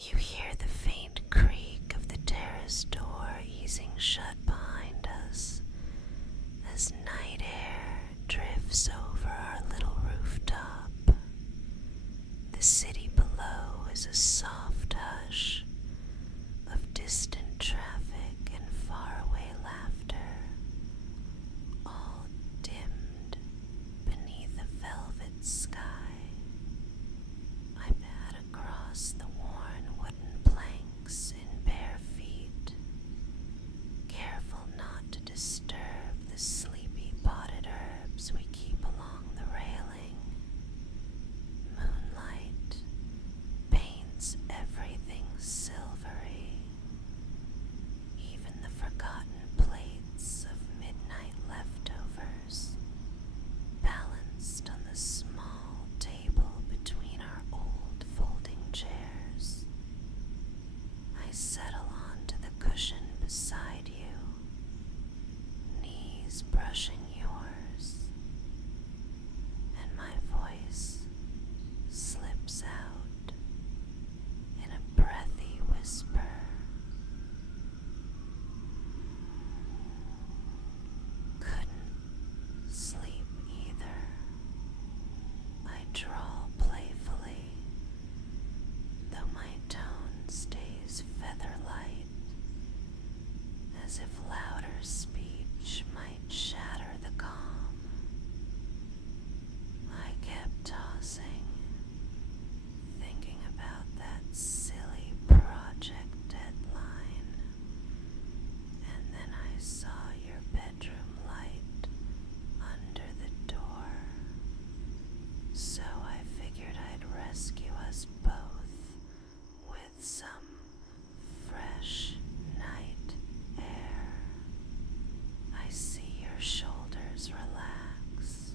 You hear the faint creak of the terrace door easing shut behind us as night air drifts over our little rooftop. The city below is a soft hush of distant traffic and faraway laughter, all dimmed beneath a velvet sky. I pad across the worn wooden planks in bare feet, careful not to disturb the sleepy potted herbs we keep along the railing. Moonlight paints everything silvery, even the forgotten plates of midnight leftovers balanced on the small table between our old folding chairs. I settle onto the cushion beside you, knees brushing yours, and my voice slips out in a breathy whisper. Couldn't sleep either. I drawl playfully, though my tone stays feather-light, as if louder speech might shatter the calm. I kept tossing, thinking about that silly project deadline, and then I saw your bedroom light under the door, so I figured I'd rescue us both with some fresh night air. I see your shoulders relax,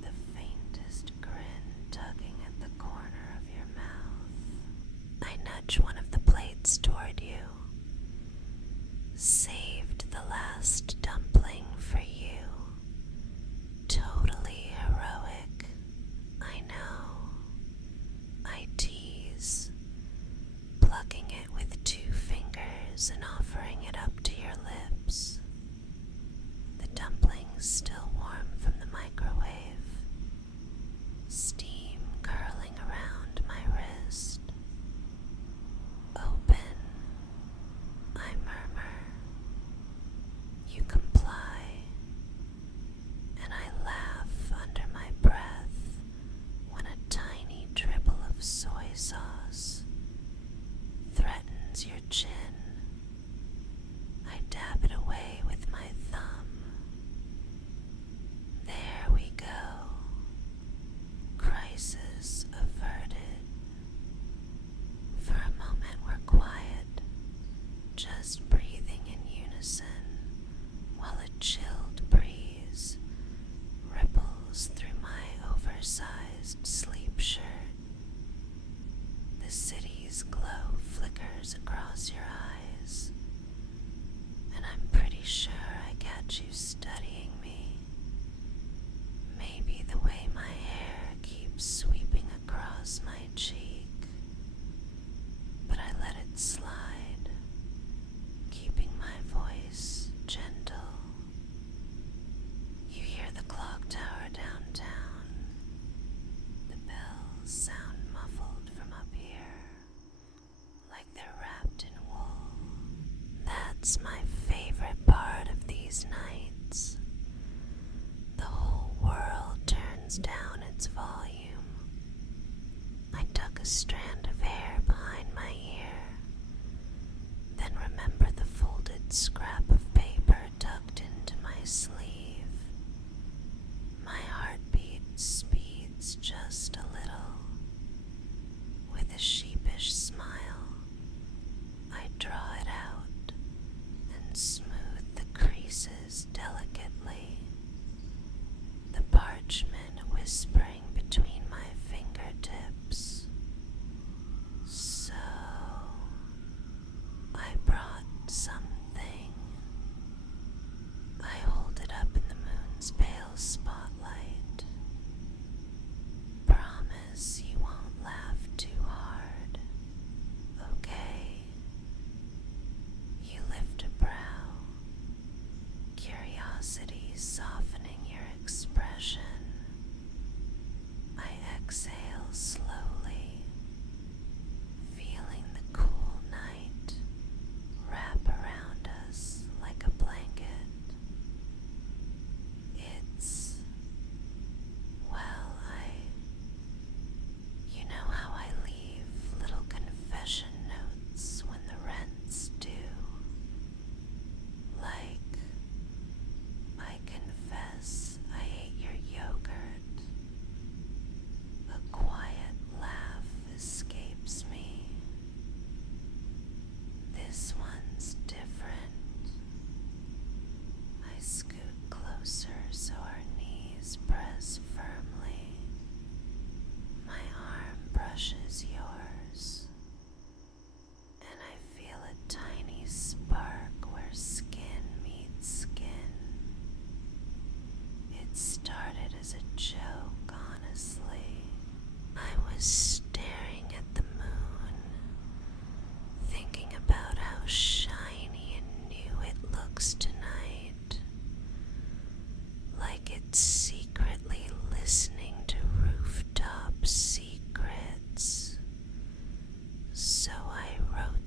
the faintest grin tugging at the corner of your mouth. I nudge one of the plates toward you. Saved the last dumpling for you. Totally heroic, I know. I tease, plucking it with 2 fingers and offering it up to your lips. The dumpling's still warm from the microwave, steam curling around my wrist. Open, I murmur. You comply, and I laugh under my breath when a tiny dribble of soy sauce threatens your chin. I dab it away with my thumb. There we go. Crisis averted. For a moment we're quiet, just breathing in unison, while a chilled breeze ripples through my oversized sleep shirt. The city's glow flickers across your eyes, and I'm pretty sure I catch you studying me. Maybe the way my hair keeps sweeping across my cheek, but I let it slide, keeping my voice gentle. You hear the clock tower downtown. The bells sound muffled from up here, like they're wrapped in wool. That's my favorite part of these nights. The whole world turns down its volume. I tuck a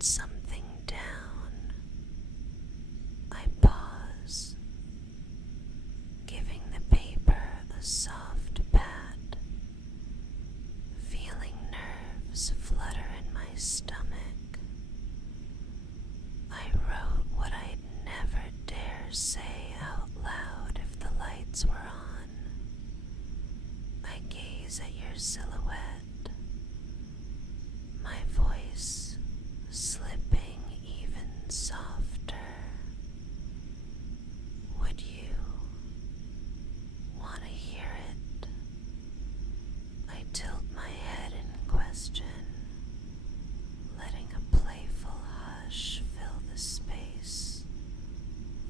something down. I pause, giving the paper a soft pat, feeling nerves flutter in my stomach. I wrote what I'd never dare say out loud if the lights were on. I gaze at your silhouette, my voice slipping even softer. Would you want to hear it? I tilt my head in question, letting a playful hush fill the space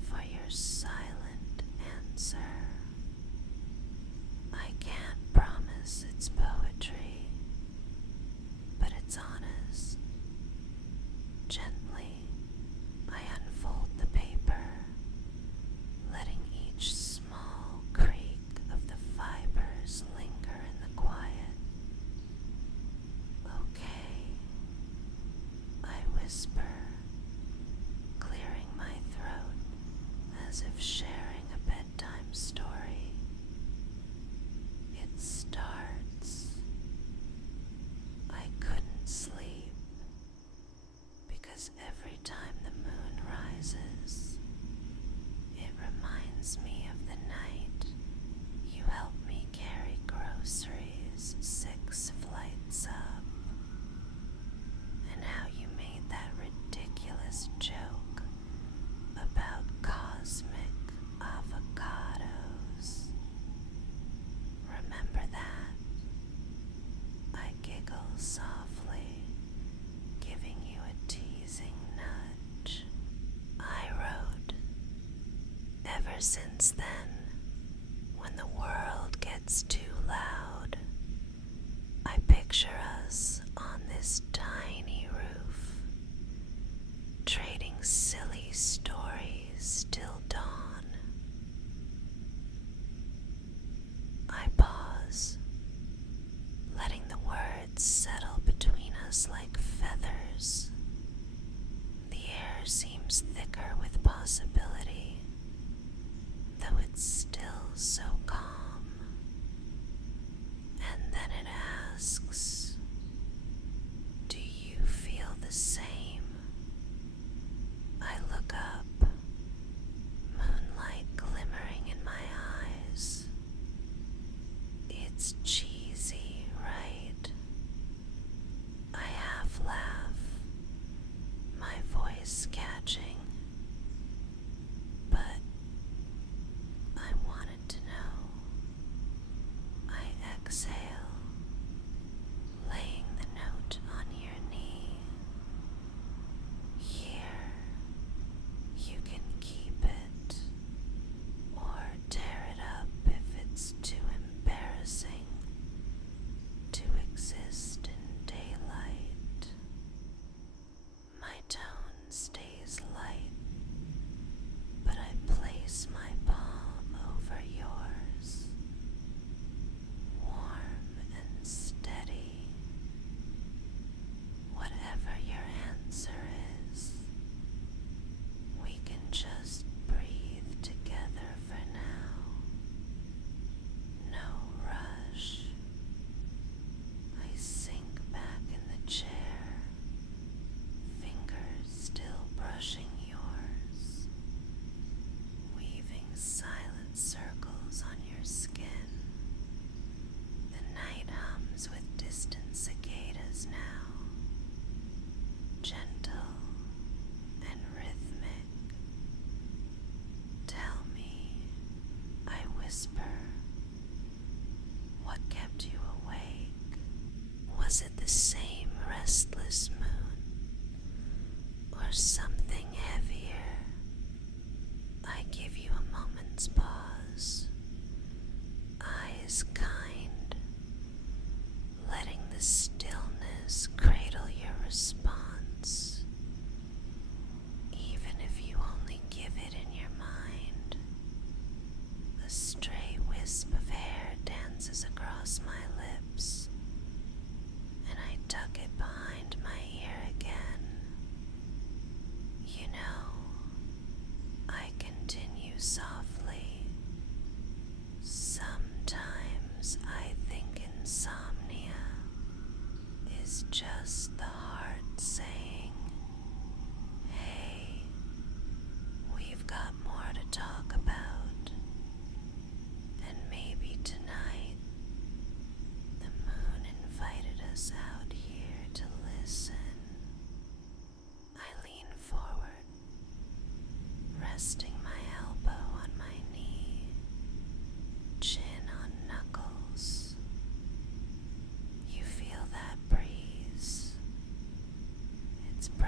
for your silent answer. I can't promise it's poetry, but it's honest. Gently, I unfold the paper, letting each small creak of the fibers linger in the quiet. Okay, I whisper, clearing my throat as if sharing a bedtime story. It starts. I couldn't sleep because every time the moon rises, it reminds me of the night you helped me carry groceries 6 flights up, and how you made that ridiculous joke about cosmic avocados. Remember that? I giggle softly, giving you a teasing nudge. I wrote, ever since then, when the world gets too loud, I picture us on this tiny roof, trading silly stories till dawn. I pause, letting the words settle between us like feathers. The air seems thicker with possibility, though it's still so calm. And then it asks, do you feel the same? I look up, moonlight glimmering in my eyes. It's cheesy, right? I half laugh, my voice catching, but I wanted to know. I exhale, laying the note on your knee. Here, you can keep it, or tear it up if it's too embarrassing to exist in daylight. My tone stays light.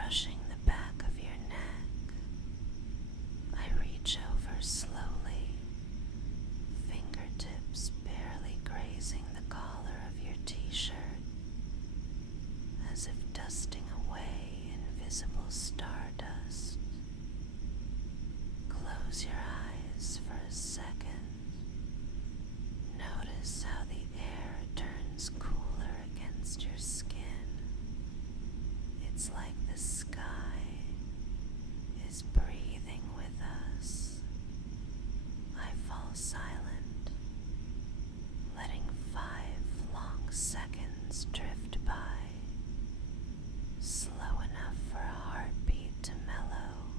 brushing the back of your neck. I reach over slowly, fingertips barely grazing the collar of your t-shirt, as if dusting away invisible stardust. Close your eyes for a second. Notice how the air turns cooler against your skin. It's like the sky is breathing with us. I fall silent, letting 5 long seconds drift by, slow enough for a heartbeat to mellow,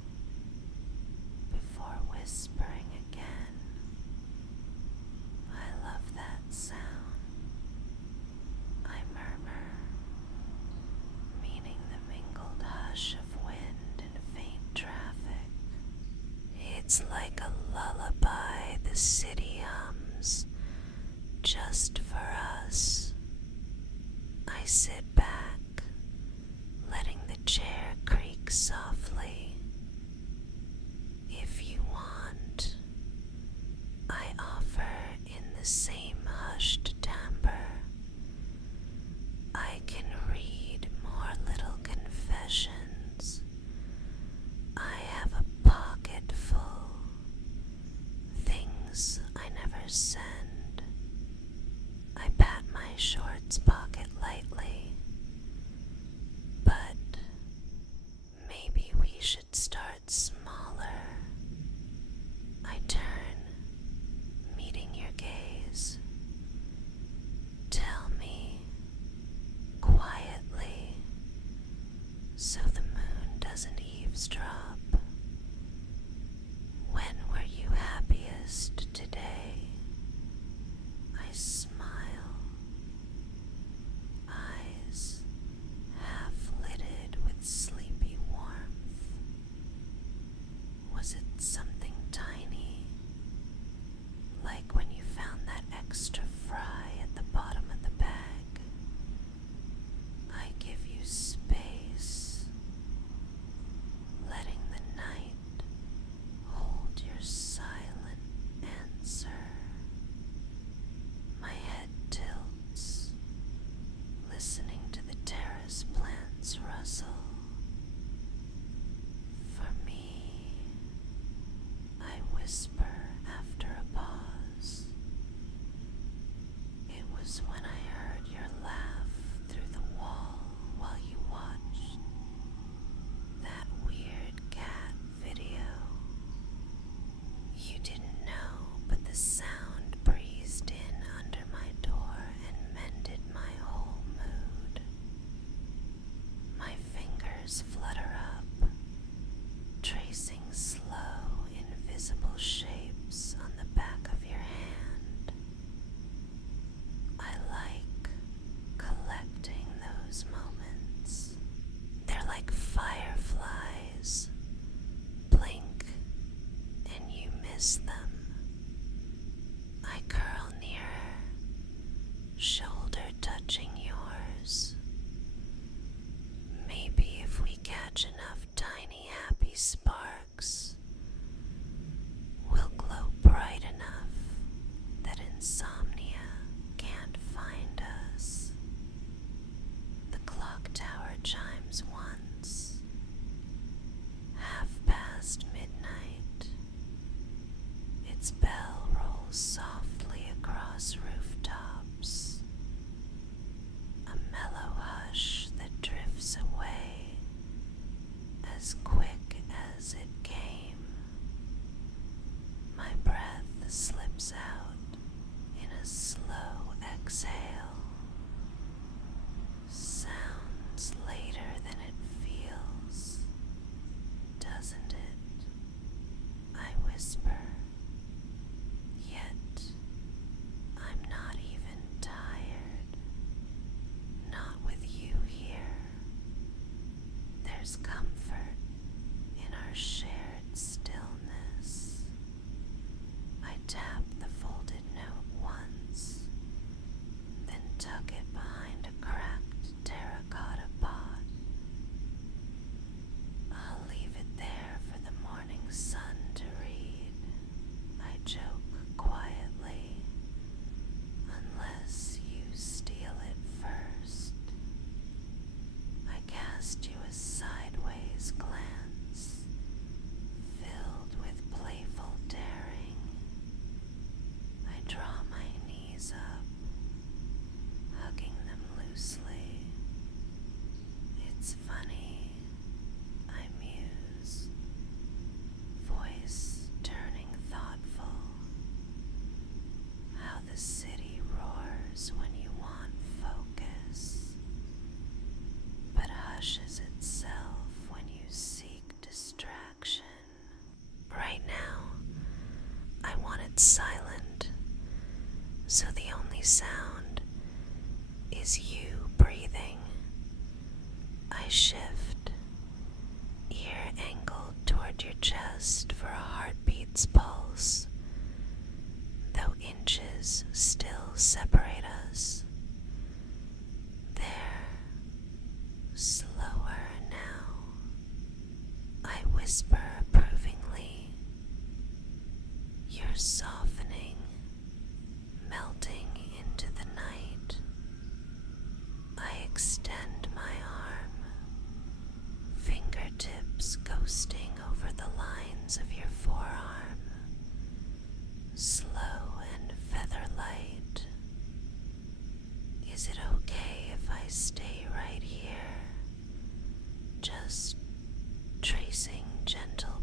before whispering again. I love that sound. I murmur, meaning the mingled hush of wind and faint traffic. It's like a lullaby the city hums just for us. I sit back, letting the chair creak softly. If you want, I offer in the same hushed timbre. I can read more little confessions. I have a pocket full, things I never send. I pat my shorts pocket lightly, but maybe we should start smaller. I turn, meeting your gaze. Tell me, quietly, so the moon doesn't eavesdrop, when were you happiest today? I smile, eyes half lidded with sleepy warmth. Was it something tiny, like when you found that extra fry at the bottom of the bag? I give you space, letting the night hold your silent answer. My head tilts, listening to the terrace plants rustle. For me, I whisper after a pause. It was when I heard your laugh through the wall while you watched that weird cat video. You didn't know, but the sound breezed in under my door and mended my whole mood. My fingers flutter up, tracing slow, invisible shapes on the back of your hand. I like collecting those moments. They're like fireflies. Blink and you miss them. I curl nearer, shoulder touching yours. Maybe if we catch enough tiny happy sparks, we'll glow bright enough that insomnia can't find us. The clock tower chimes once, midnight. Its bell rolls softly across rooftops, a mellow hush that drifts away as quick as it came. My breath slips out in a slow exhale. Sounds later than it feels, doesn't it? I whisper, yet I'm not even tired. Not with you here. There's comfort in our shared stillness. I tap the folded note once, then tuck it behind a cracked terracotta pot. sound is you breathing. I shift, ear angled toward your chest for a heartbeat's pulse, though inches still separate us. There, slower now. I whisper approvingly. You're softening, melting into the night. I extend my arm, fingertips ghosting over the lines of your forearm, slow and feather-light. Is it okay if I stay right here, just tracing gentle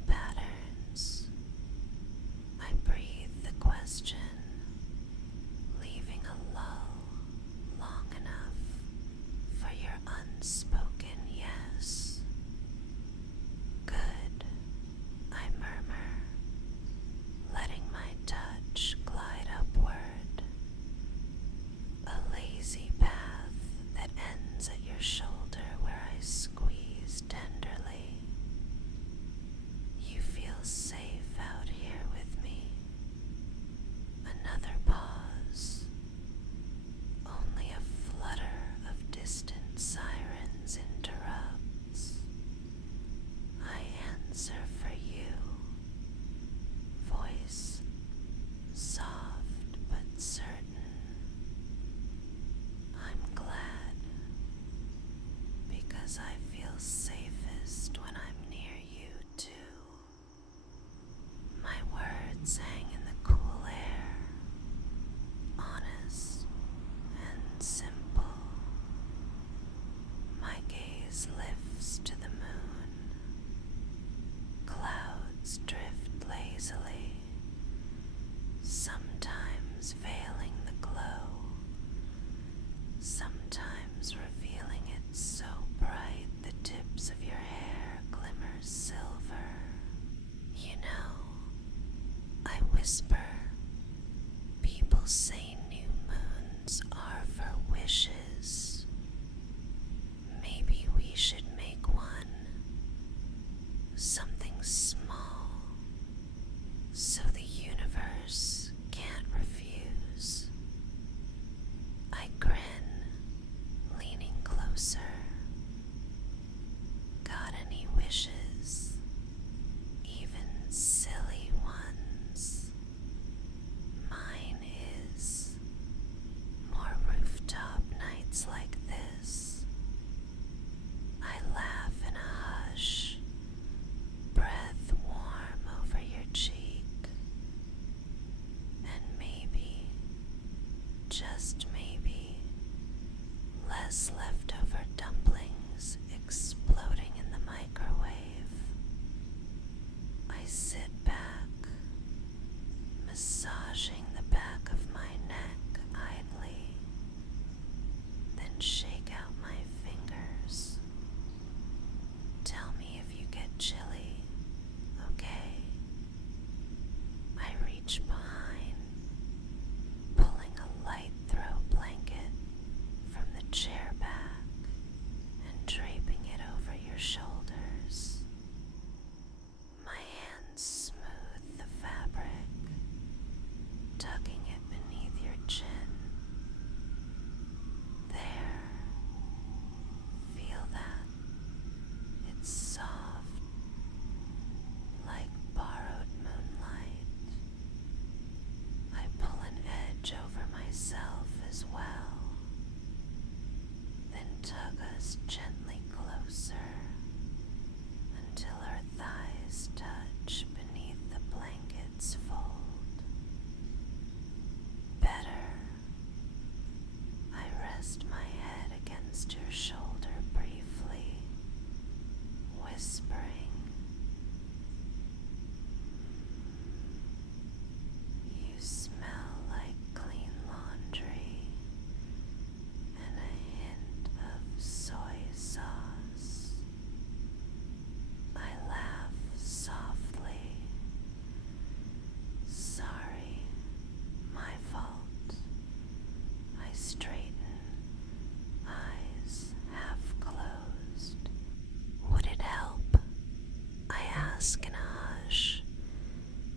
ask in a hush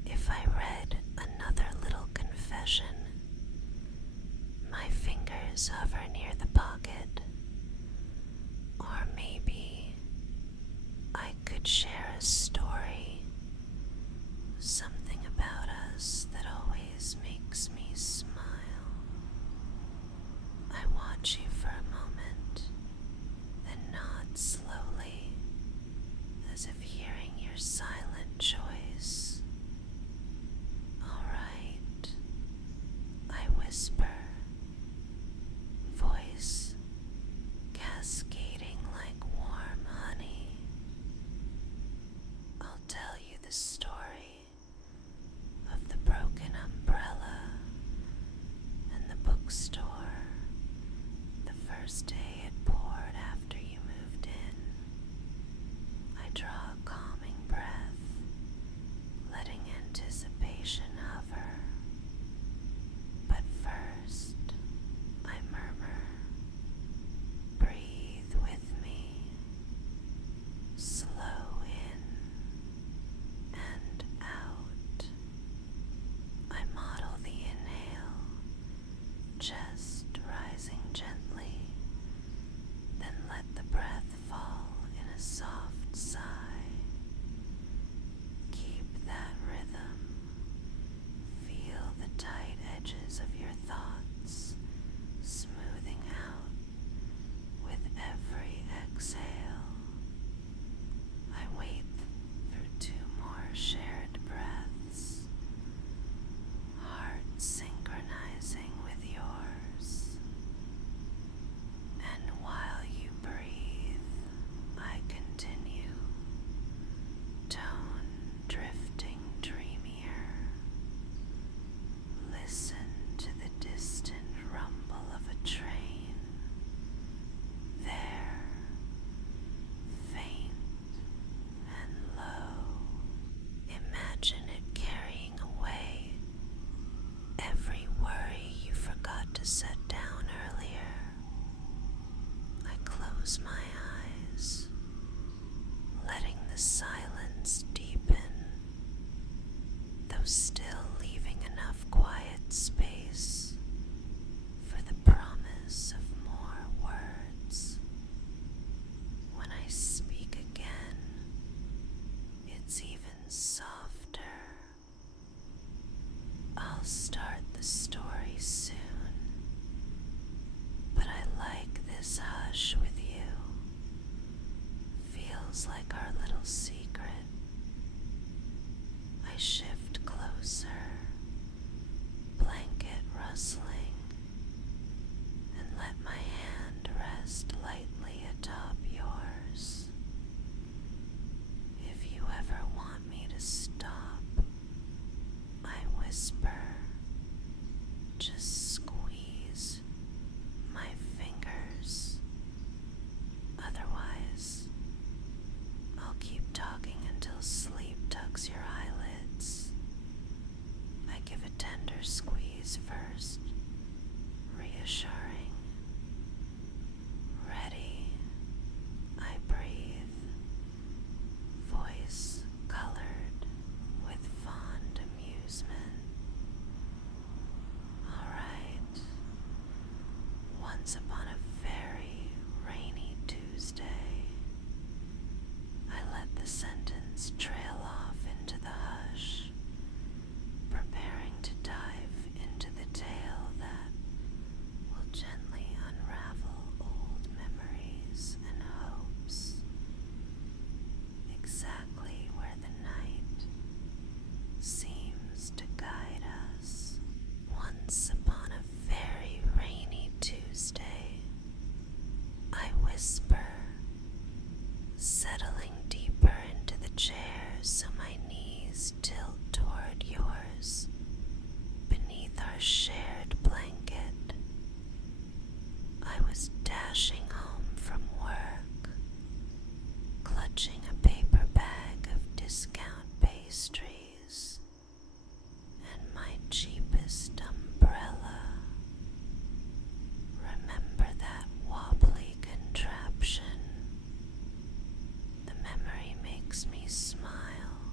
if I read another little confession. My fingers hover near the pocket. Or maybe I could share a story, something about us that always makes me smile. I watch you for a moment, then nod slowly, as if hearing your silent choice. All right, I whisper, voice cascading like warm honey. I'll tell you the story of the broken umbrella and the bookstore, the first day it poured after you moved in. I draw a calming breath, letting anticipation hover. But first, I murmur, breathe with me, slow in and out. I model the inhale, chest rising gently, then let the breath fall in a soft sigh. Keep that rhythm. Feel the tight edges of your thoughts smoothing out with every exhale. I wait for 2 more shared breaths, heart synchronizing with yours. And while you breathe, I continue, tone drifting dreamier. Listen to the distant rumble of a train. There, faint and low. Imagine it carrying away every worry you forgot to set down earlier. I close my eyes, letting the silence deepen, though still leaving enough quiet space for the promise of more words. When I speak again, it's even softer. I'll start the story soon, but I like this hush with you. Feels like our little secret. I shift closer, blanket rustling, and let my hand rest lightly atop yours. If you ever want me to stop, I whisper, just squeeze my fingers. Otherwise, I'll keep talking until sleep tugs your eyelids. I give a tender squeeze first, reassuring. Ready, I breathe, voice colored with fond amusement. All right, once upon a very rainy Tuesday, I let the sentence trail off into the hush, preparing to dive into the tale that will gently unravel old memories and hopes, exactly where the night seems to guide us. Once upon a very rainy Tuesday, I whisper, settling deeper into the chair so my knees tilt toward yours beneath our shared blanket. I was dashing home from work, clutching a paper bag of discount pastries and my cheapest umbrella. Remember that wobbly contraption? The memory makes me smile.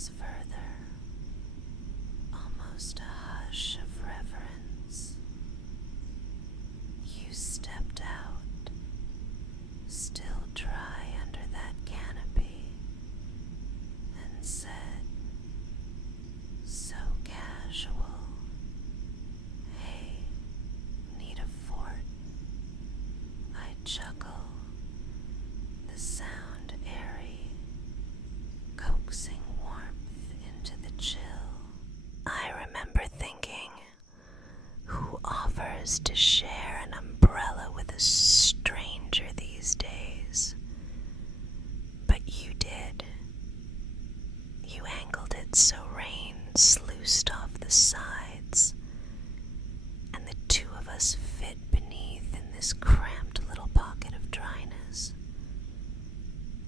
rise further, almost a hush of reverence. You stepped out, still dry under that canopy, and said, so casual, "Hey, need a fort?" I chuckle, the sound airy, coaxing warmth into the chill. I remember thinking, who offers to share an umbrella with a stranger these days? But you did. You angled it so rain sluiced off the sides, and the two of us fit beneath in this cramped little pocket of dryness.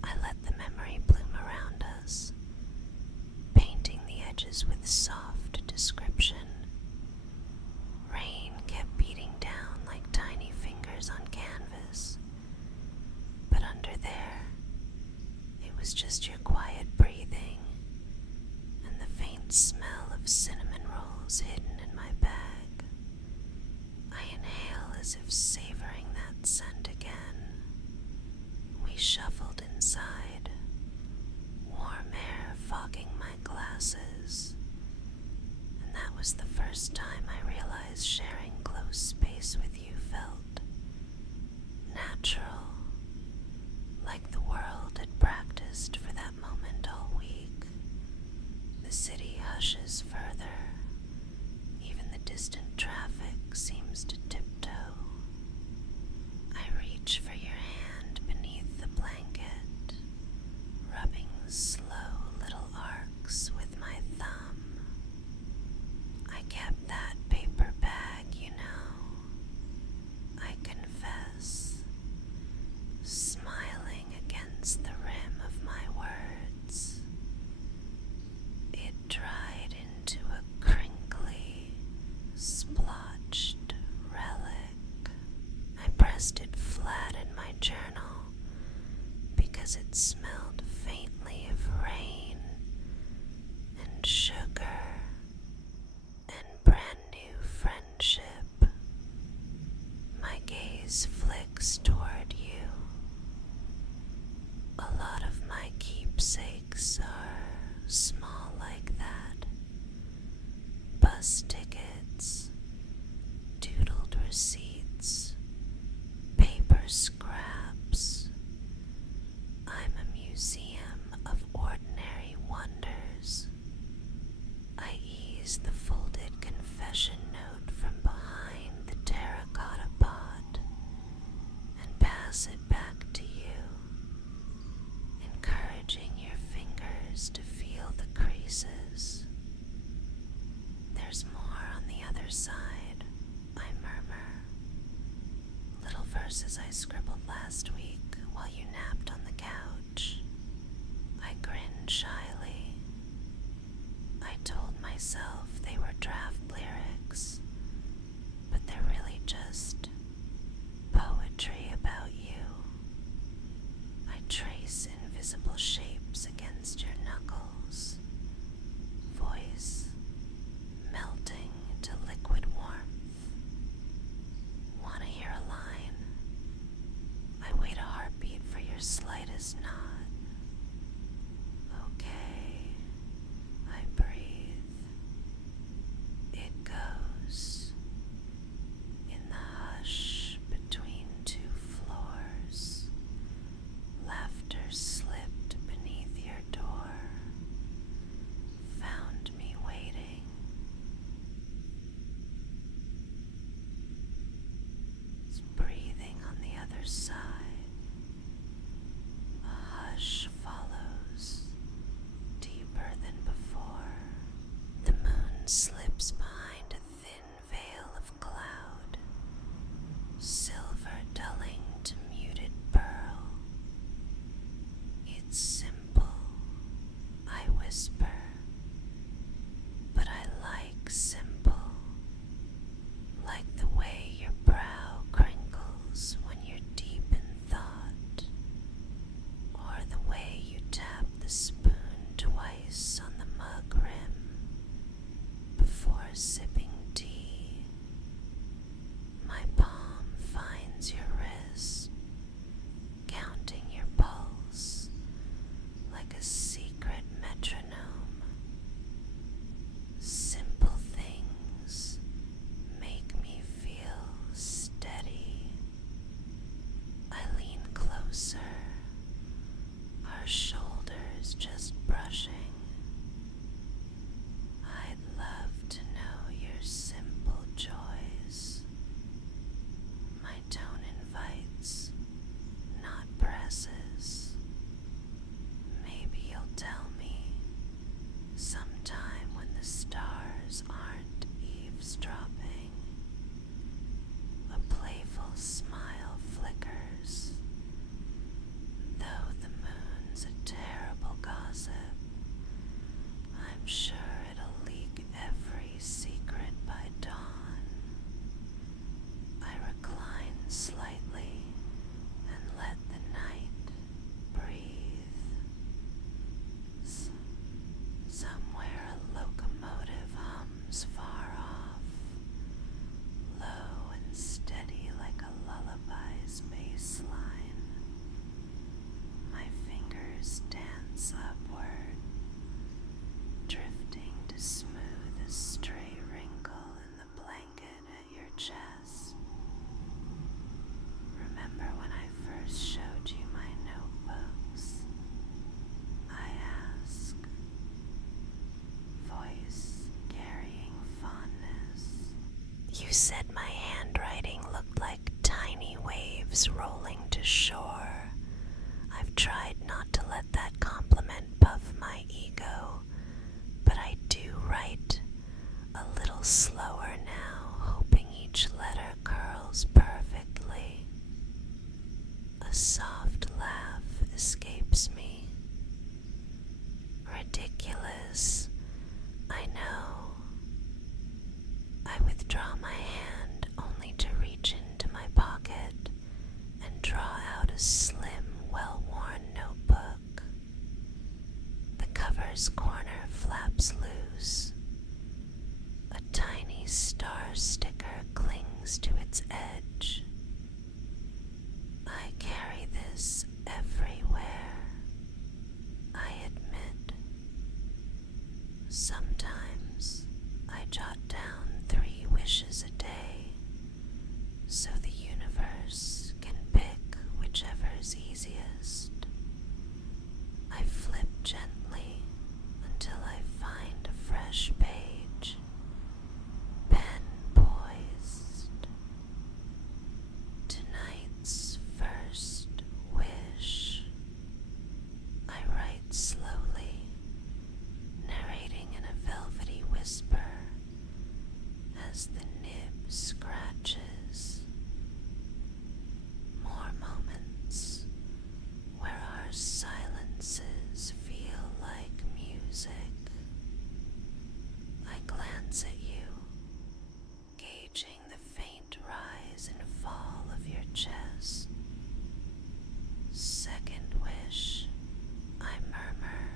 I let the memory bloom around us, painting the edges with soft description. Rain kept beating down like tiny fingers on canvas, but under there, it was just your quiet breathing and the faint smell of cinnamon rolls hidden in my bag. I inhale as if savoring that scent again. We shuffled inside, warm air fogging my glasses, and that was the first time I realized sharing close space with you felt natural, like the world had practiced for that moment all week. The city hushes further, even the distant traffic seems to tiptoe. I reach for your hand beneath the blanket, rubbing slow little arcs with my thumb. I kept that paper bag, you know. I confess, smiling against the rim of my words. It dried into a crinkly, splotched relic. I pressed it flat in my journal because it smelled faintly of rain and sugar and brand new friendship. My gaze flicks toward you. A lot of my keepsakes are small like that. Bus tickets, doodled receipts, paper scraps. I'm a museum of ordinary wonders. I ease the folded confession note from behind the terracotta pot and pass it back to you, encouraging your fingers to feel the creases. There's more on the other side, I murmur. Little verses I scribbled last week while you napped on the couch. I grinned shyly. I told myself they were draft lyrics, but they're really just poetry about you. I trace invisible shapes against your knuckles, voice melting into liquid warmth. Wanna hear a line? I wait a heartbeat for your slightest nod. Okay, I breathe. It goes. In the hush between two floors, laughter slipped beneath your door, found me waiting. It's breathing on the other side. A hush follows, deeper than before. The moon slips behind a thin veil of cloud, silver dulling to muted pearl. It's simple, I whisper, but I like simple, like the way your brow crinkles when you're deep in thought, or the way you tap the spoon twice on the said my handwriting looked like tiny waves rolling to shore. I've tried not to let that compliment puff my ego, but I do write a little slower now, hoping each letter curls perfectly. A soft laugh escapes me. Ridiculous, I know. I withdraw my hand only to reach into my pocket and draw out a slim, well-worn notebook. The cover's corner flaps loose. A tiny star sticker clings to its edge. I carry this everywhere, I admit. Sometimes I jot down 3 wishes a day, so the universe can pick whichever's easiest. I flip gently until I find a fresh page, pen poised. Tonight's first wish. I write slowly, narrating in a velvety whisper as the nib scratches. More moments where our silences feel like music. I glance at you, gauging the faint rise and fall of your chest. Second wish, I murmur,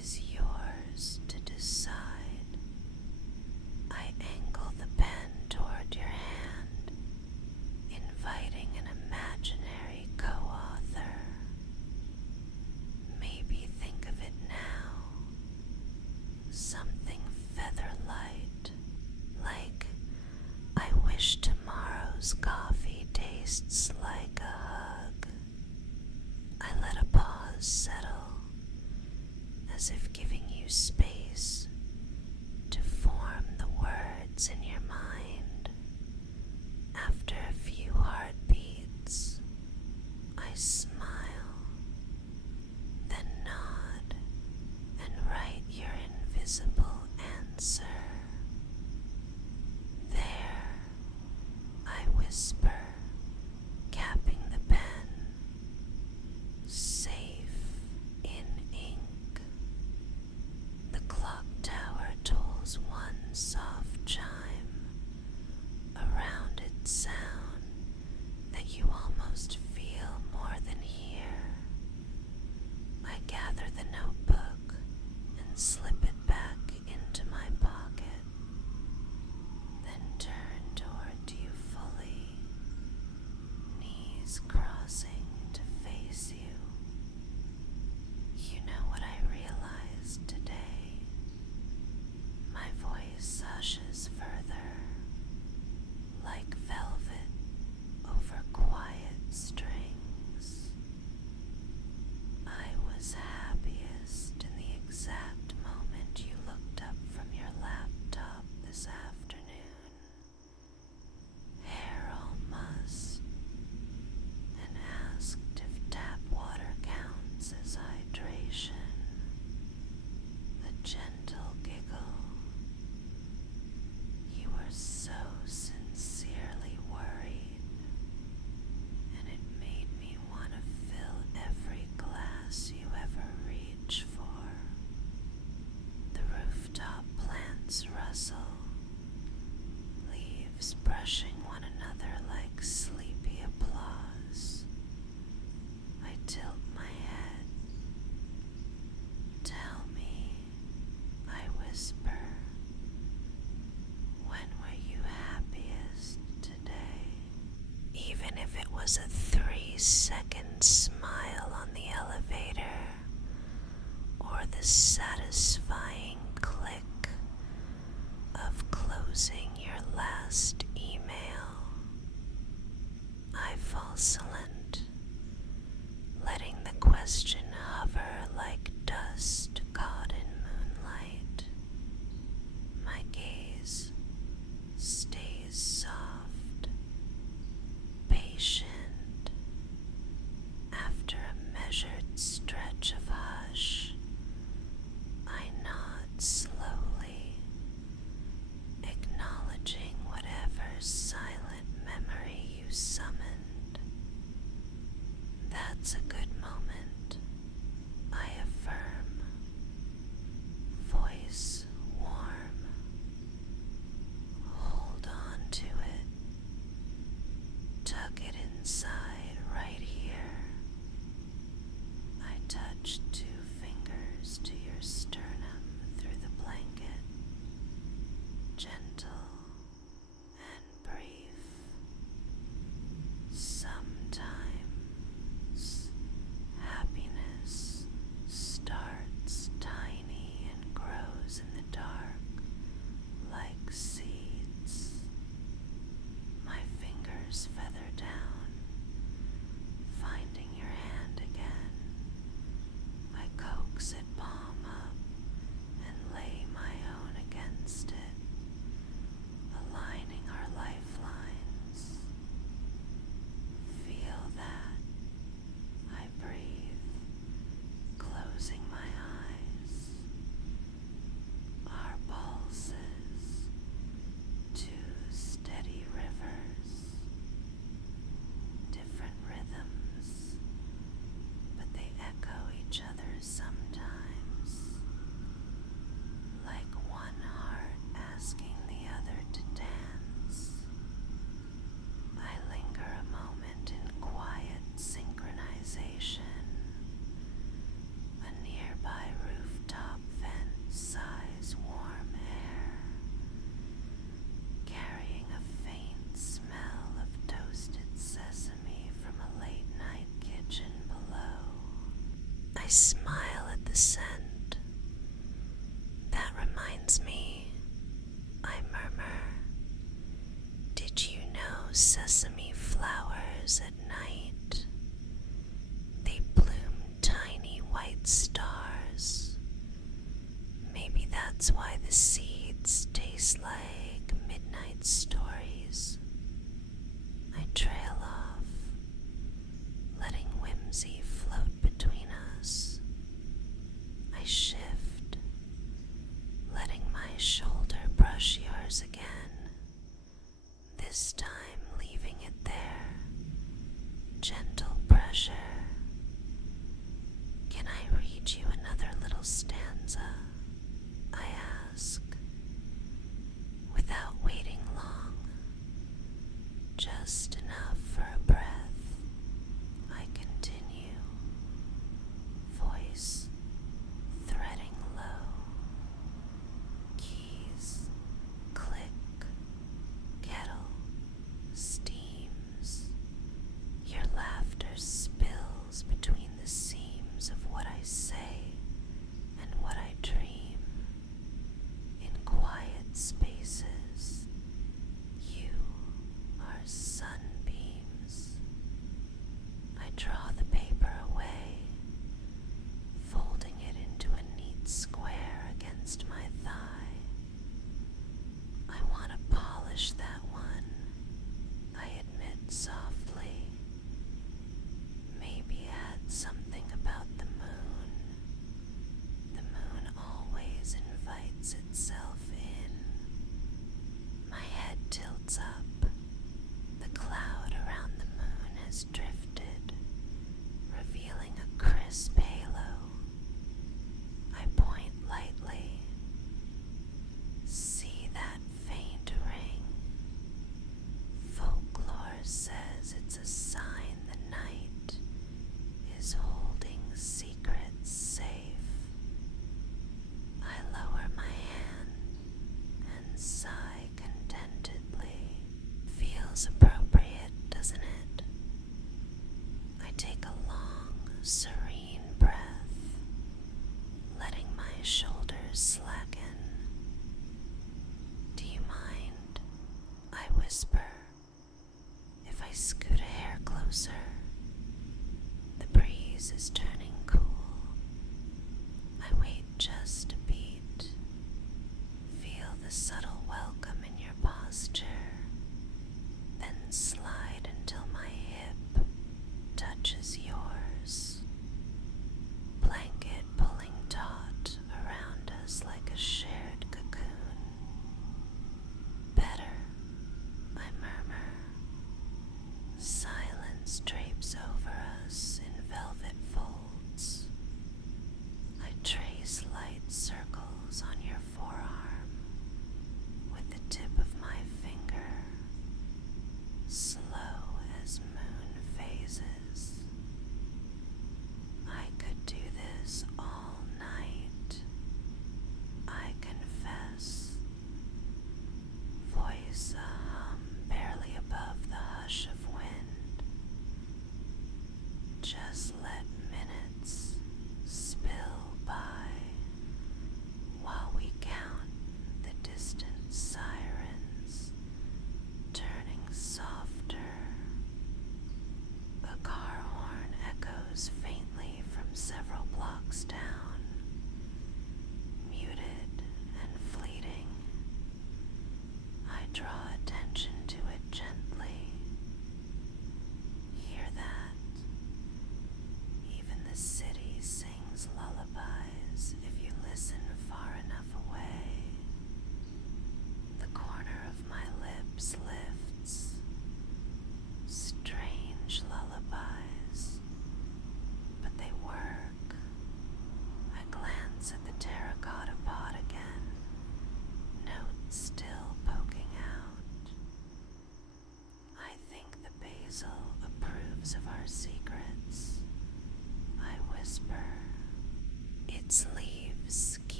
is yours to decide. I angle the pen toward your hand, inviting an imaginary co-author. Maybe think of it now. Something feather-light, like, I wish tomorrow's coffee tastes like a hug. I let a pause settle, as if giving you space to form the words in your mind. After a few heartbeats, I smile, then nod and write your invisible answer. There, I whisper, capping the pen, safe in ink. The clock tower tolls one soft chime, a rounded sound that you almost feel more than hear. I gather the notebook and slip it back into my pocket, then turn toward you fully, knees crossing to face you. You know what I realized today? My voice hushes further, like velvet over quiet strings. I was happiest in the exact moment you looked up from your laptop this afternoon, hair all mussed, and asked if tap water counts as hydration. A gentle giggle. You were so sincerely worried, and it made me want to fill every glass you ever reach for. The rooftop plants rustle, leaves brushing one another like sleepy applause. I tilt my head. Tell me, I whisper, when were you happiest today? Even if it was a 3-second smile on the elevator, or the satisfying click of closing your last email. I fall silent, letting the question hover like dust caught in moonlight. My gaze I smile at the scent. That reminds me, I murmur. Did you know sesame flowers at night? They bloom tiny white stars. Maybe that's why the seeds taste like midnight stories. I trail off, letting whimsy float between us. I shift, letting my shoulder brush yours again, this time leaving it there. Gentle pressure. Can I read you another little stanza? I ask, without waiting long, just enough for a breath. I continue, voice threading low, keys click, kettle steams. Your laughter spills between the seams of what I say and what I dream. In quiet spaces, you are sunbeams. I draw the paper away, folding it into a neat square against my thigh. I want to polish that one, I admit softly. Maybe add something about the moon. The moon always invites itself in. My head tilts up. The cloud around the moon has drifted, revealing a crisp halo. I point lightly. See that faint ring? Folklore says it's a sign the night is holding secrets safe. I lower my hand and sigh contentedly. Feels appropriate, doesn't it? I take a long, serene breath, letting my shoulders slacken. Do you mind? I whisper. If I scoot a hair closer, the breeze is turning cool. I wait just a beat. Feel the subtle welcome in your posture, then slide until my hip touches yours. Blanket pulling taut around us like a shared cocoon. Better, I murmur.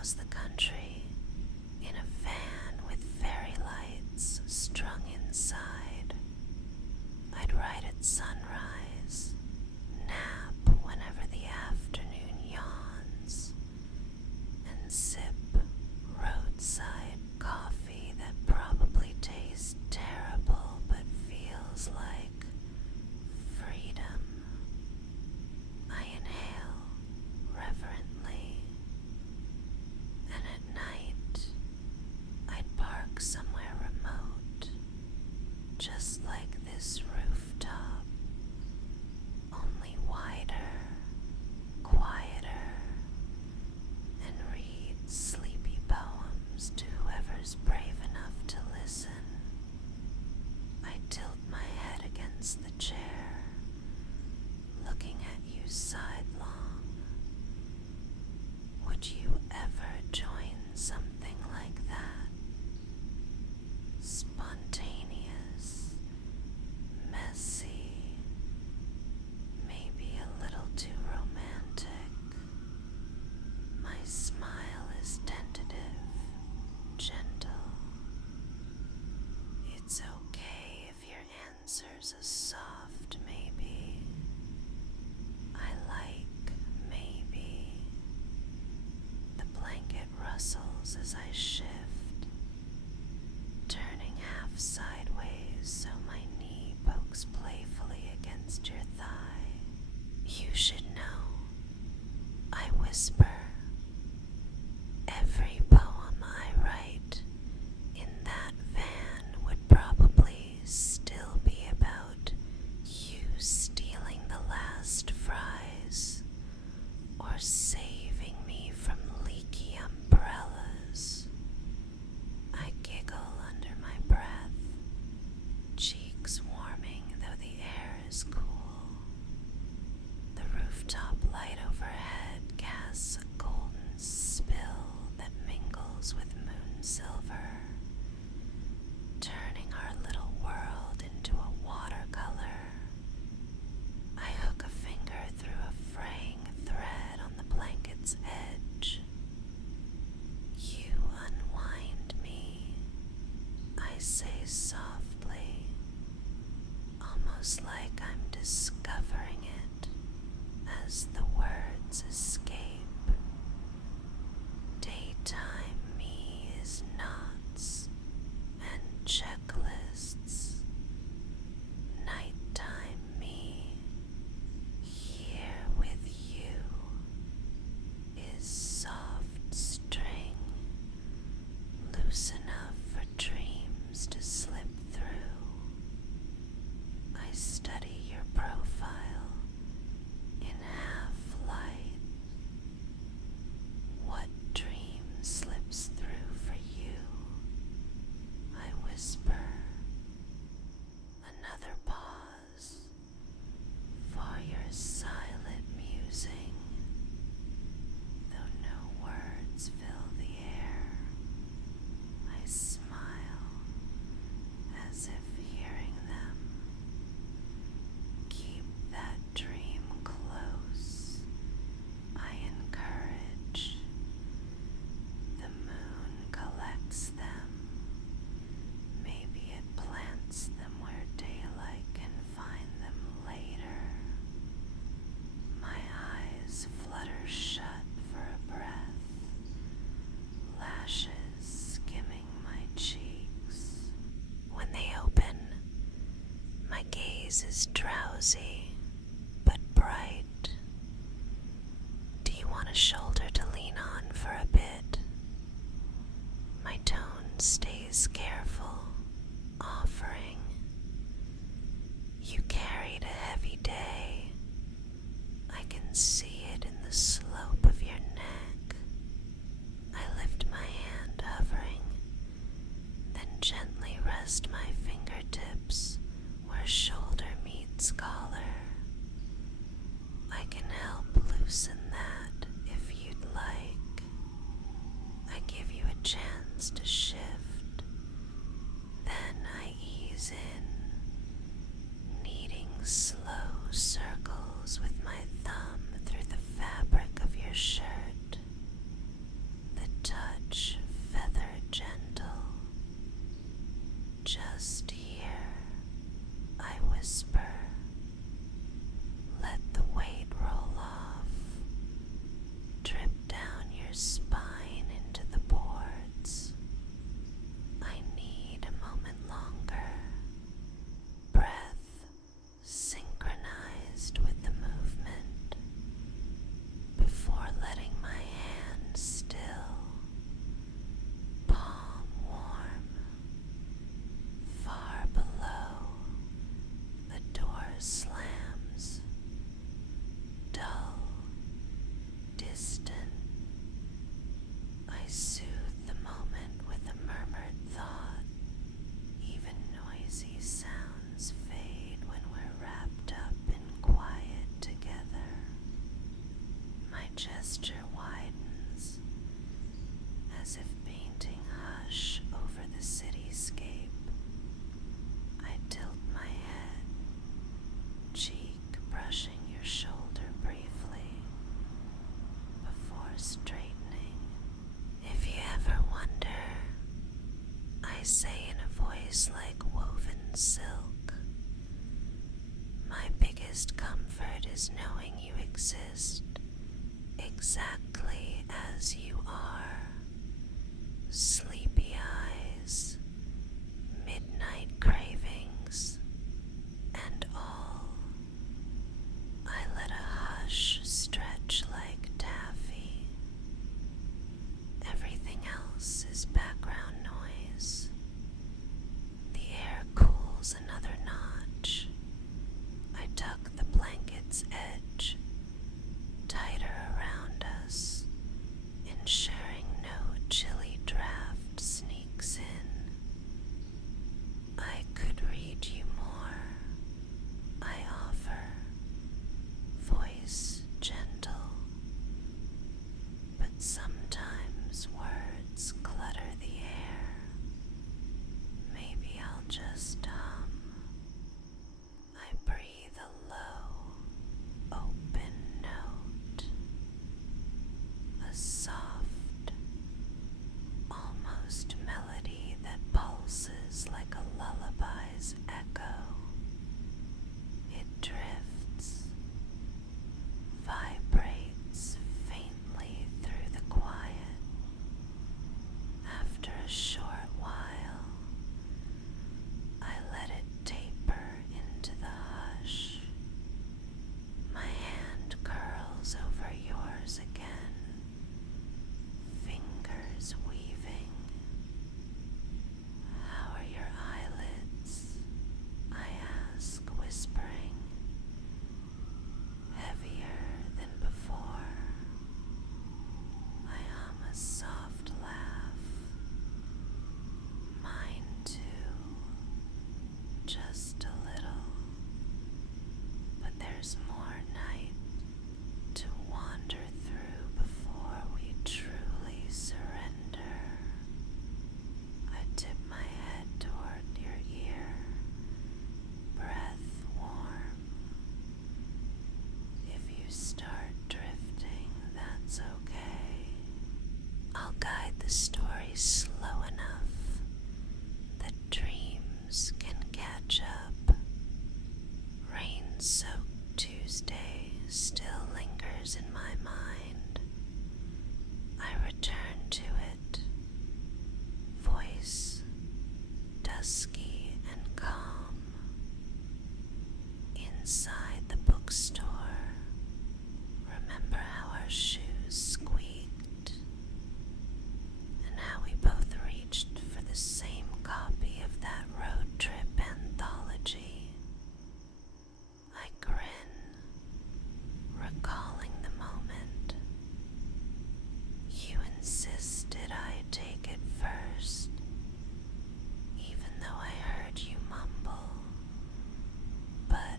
across the country in a van with fairy lights strung inside. I'd ride at sunrise, nap whenever the afternoon yawns, and sip roadside coffee that probably tastes terrible but feels like freedom. I inhale reverently, and at night I'd park somewhere remote, just like this rooftop, only wider, quieter, and read sleepy poems to whoever's brave enough to listen. I tilt my head against the chair, looking at you sidelong. Would you ever join something like that? Spontaneous, messy, maybe a little too romantic. My smile is tentative, gentle. It's okay if your answer's a soft maybe. I like maybe. The blanket rustles as I shift, turning half sideways so my knee pokes playfully against your thigh. You should know, I whisper. Every poem I write in that van would probably still be about you stealing the last fries or saving me from leaky umbrellas. I giggle under my breath, cheeks warming though the air is cool. The rooftop light overhead casts a golden spill that mingles with moon silver, turning our little world into a watercolor. I hook a finger through a fraying thread on the blanket's edge. You unwind me, I say softly, almost like I'm discovering it as the words escape. Daytime me is knots and checklists. Nighttime me, here with you, is soft string, loose enough for dreams to slip through. I study your profile in half light. What dream slips through for you? I whisper. Another pause for your silent musing, though no words fill the air. I smile as if hearing them. Keep that dream close, I encourage. The moon collects them. Maybe it plants them where daylight can find them later. My eyes flutter shut for a breath, lashes skimming my cheeks. When they open, my gaze is drowsy but bright. Do you want a shoulder to lean on for a bit? My tone stays careful, offering. You carried a heavy day. I can see it in the slope of your neck. I lift my hand, hovering, then gently rest my fingertips where shoulder meets collar. I can help loosen that if you'd like. I give you a chance to shift, say in a voice like woven silk, my biggest comfort is knowing you exist exactly as you are. Sleepy eyes, midnight cravings, and all. I let a hush stretch like taffy. Everything else is background noise. The air cools another notch. I tuck the blanket's edge tighter around us, ensuring no chilly draft sneaks in. I could read you more, I offer, voice gentle, but sometimes words clutter the air. Maybe I'll just hum. I breathe a low, open note, a soft, almost melody that pulses like a lullaby's echo. It drifts, vibrates faintly through the quiet. After a short while, I let it taper into the hush. My hand curls over yours again, fingers weaving. How are your eyelids? I ask, whispering. Heavier than before. I hum a soft laugh. Mine too. Just a little. But there's more night to wander through before we truly surrender. I tip my head toward your ear, breath warm. If you start drifting, that's okay. I'll guide the story slow enough that dreams can catch up. Rain-soaked Tuesday still lingers in my mind. I return to it, voice dusky and calm. Inside the bookstore, remember how our shoes squeaked, and how we both reached for the same copy of that road trip anthology. I grin, recalling the moment. You insisted I take it first, even though I heard you mumble. But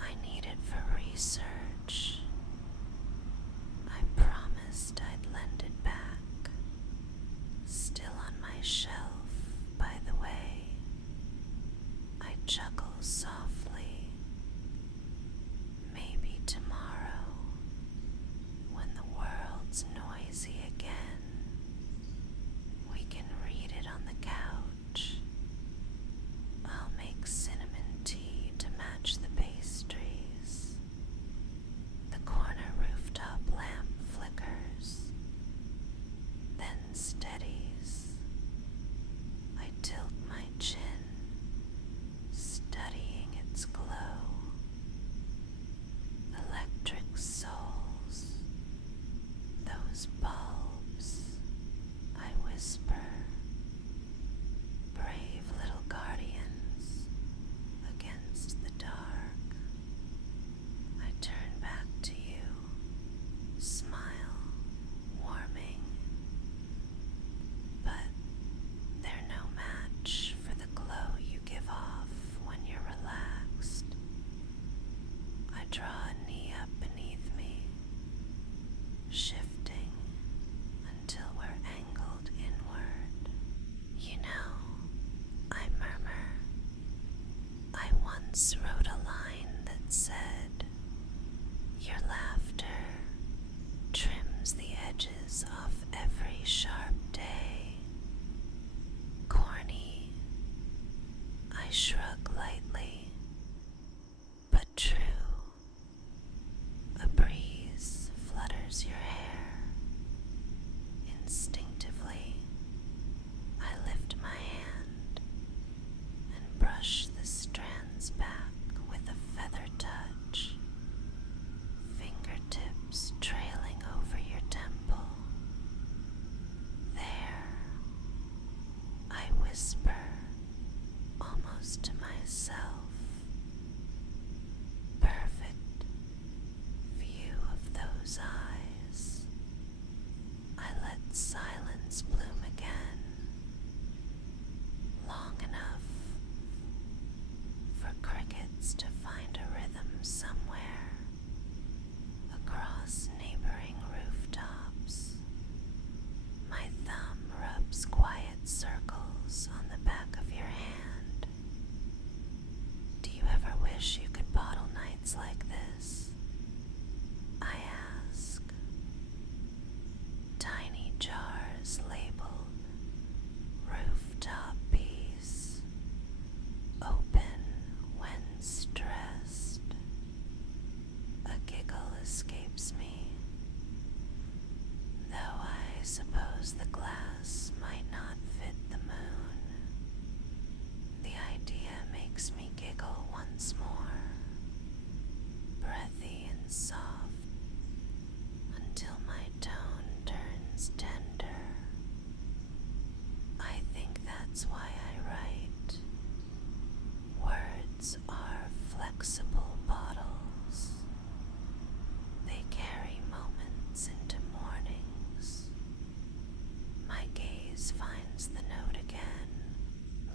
I need it for research. I promised I'd lend it back. Still on my shelf, by the way. I chuckle softly. Maybe tomorrow, when the world's noisy again, we can read it on the couch. I'll make cinnamon tea to match the pastries. The corner rooftop lamp flickers, then steadies. I tilt my chin, studying its glow. Electric souls, those bulbs, I whisper. Brave little guardians against the dark. I turn back to you, smile, warming. But they're no match for the glow you give off when you're relaxed. I draw a knee up beneath me, shifting until we're angled inward. You know, I murmur, I once wrote a line that said, your laughter trims the edges off every sharp day. Corny circles on the back of your hand. Do you ever wish you could bottle nights like this? I ask. Tiny jars labeled rooftop peace, open when stressed. A giggle escapes me, though I suppose the glass might not fit the moon. The idea makes me giggle once more, breathy and soft, until my tone turns tender. I think that's why I write. Words are flexible bottles. They carry moments into mornings. My gaze finds the note again,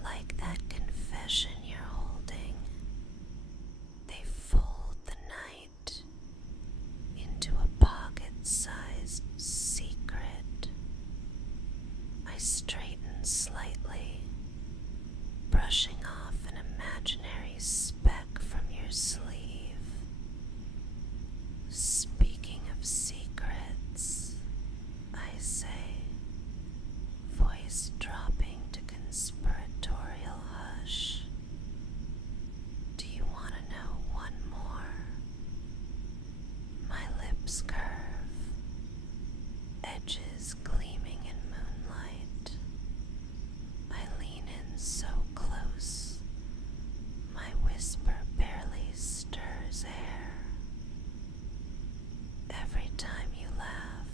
like that confession you're holding. They fold the night into a pocket-sized secret. I straighten slightly, brushing off an imaginary speck from your sleeve. Speaking of secrets, I say, voice dropping to conspiratorial hush. Do you want to know one more? My lips curve, edges gleaming in moonlight. I lean in so close, my whisper barely stirs air. Every time you laugh,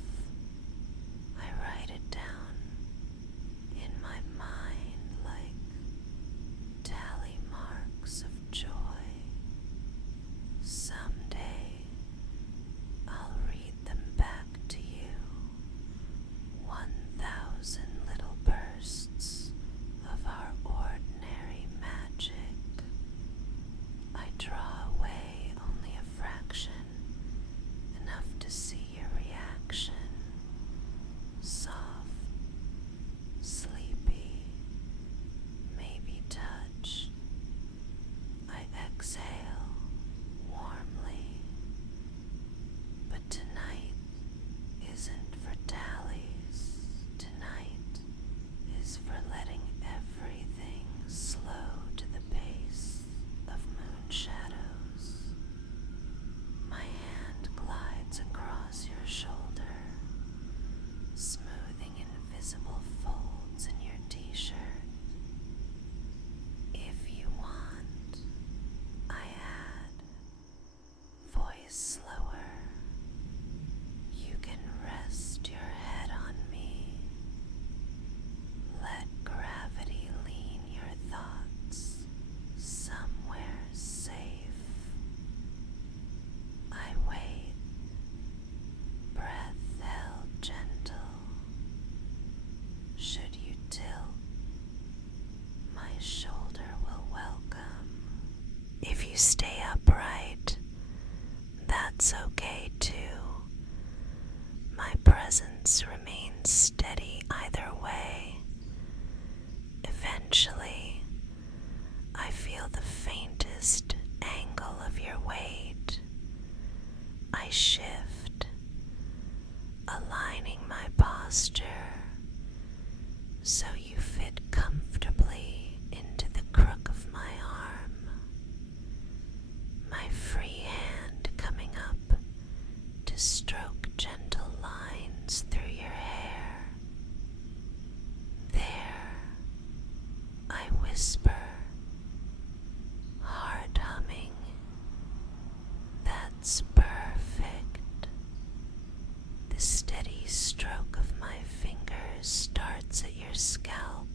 I write it down in my mind like tally marks of joy. Someday, I'll read them back to you, 1,000 little bursts of our ordinary magic. I draw away only a fraction, enough to see your reaction. Soft, sleepy, maybe touched. I exhale warmly. But tonight isn't for tallies. Tonight is for letting everything slow to the pace of moon shadows. My hand glides across your shoulder, smoothing invisible folds in your t-shirt. If you want, I add, voice slower. You can rest your head on me. Let gravity lean your thoughts somewhere safe. I wait, breath held gentle. Should you tilt, my shoulder will welcome. If you stay upright, that's okay too. My presence remains steady either way. Eventually, I feel the faintest angle of your weight. I shift, aligning my posture so you fit comfortably into the crook of my arm. My free hand coming up to stroke gentle lines through your hair. There, I whisper, heart humming, that's perfect. The steady stroke of my fingers starts at your scalp,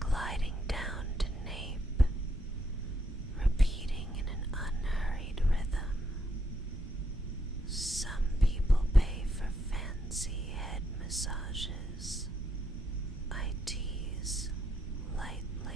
gliding down to nape, repeating in an unhurried rhythm. Some people pay for fancy head massages. I tease lightly.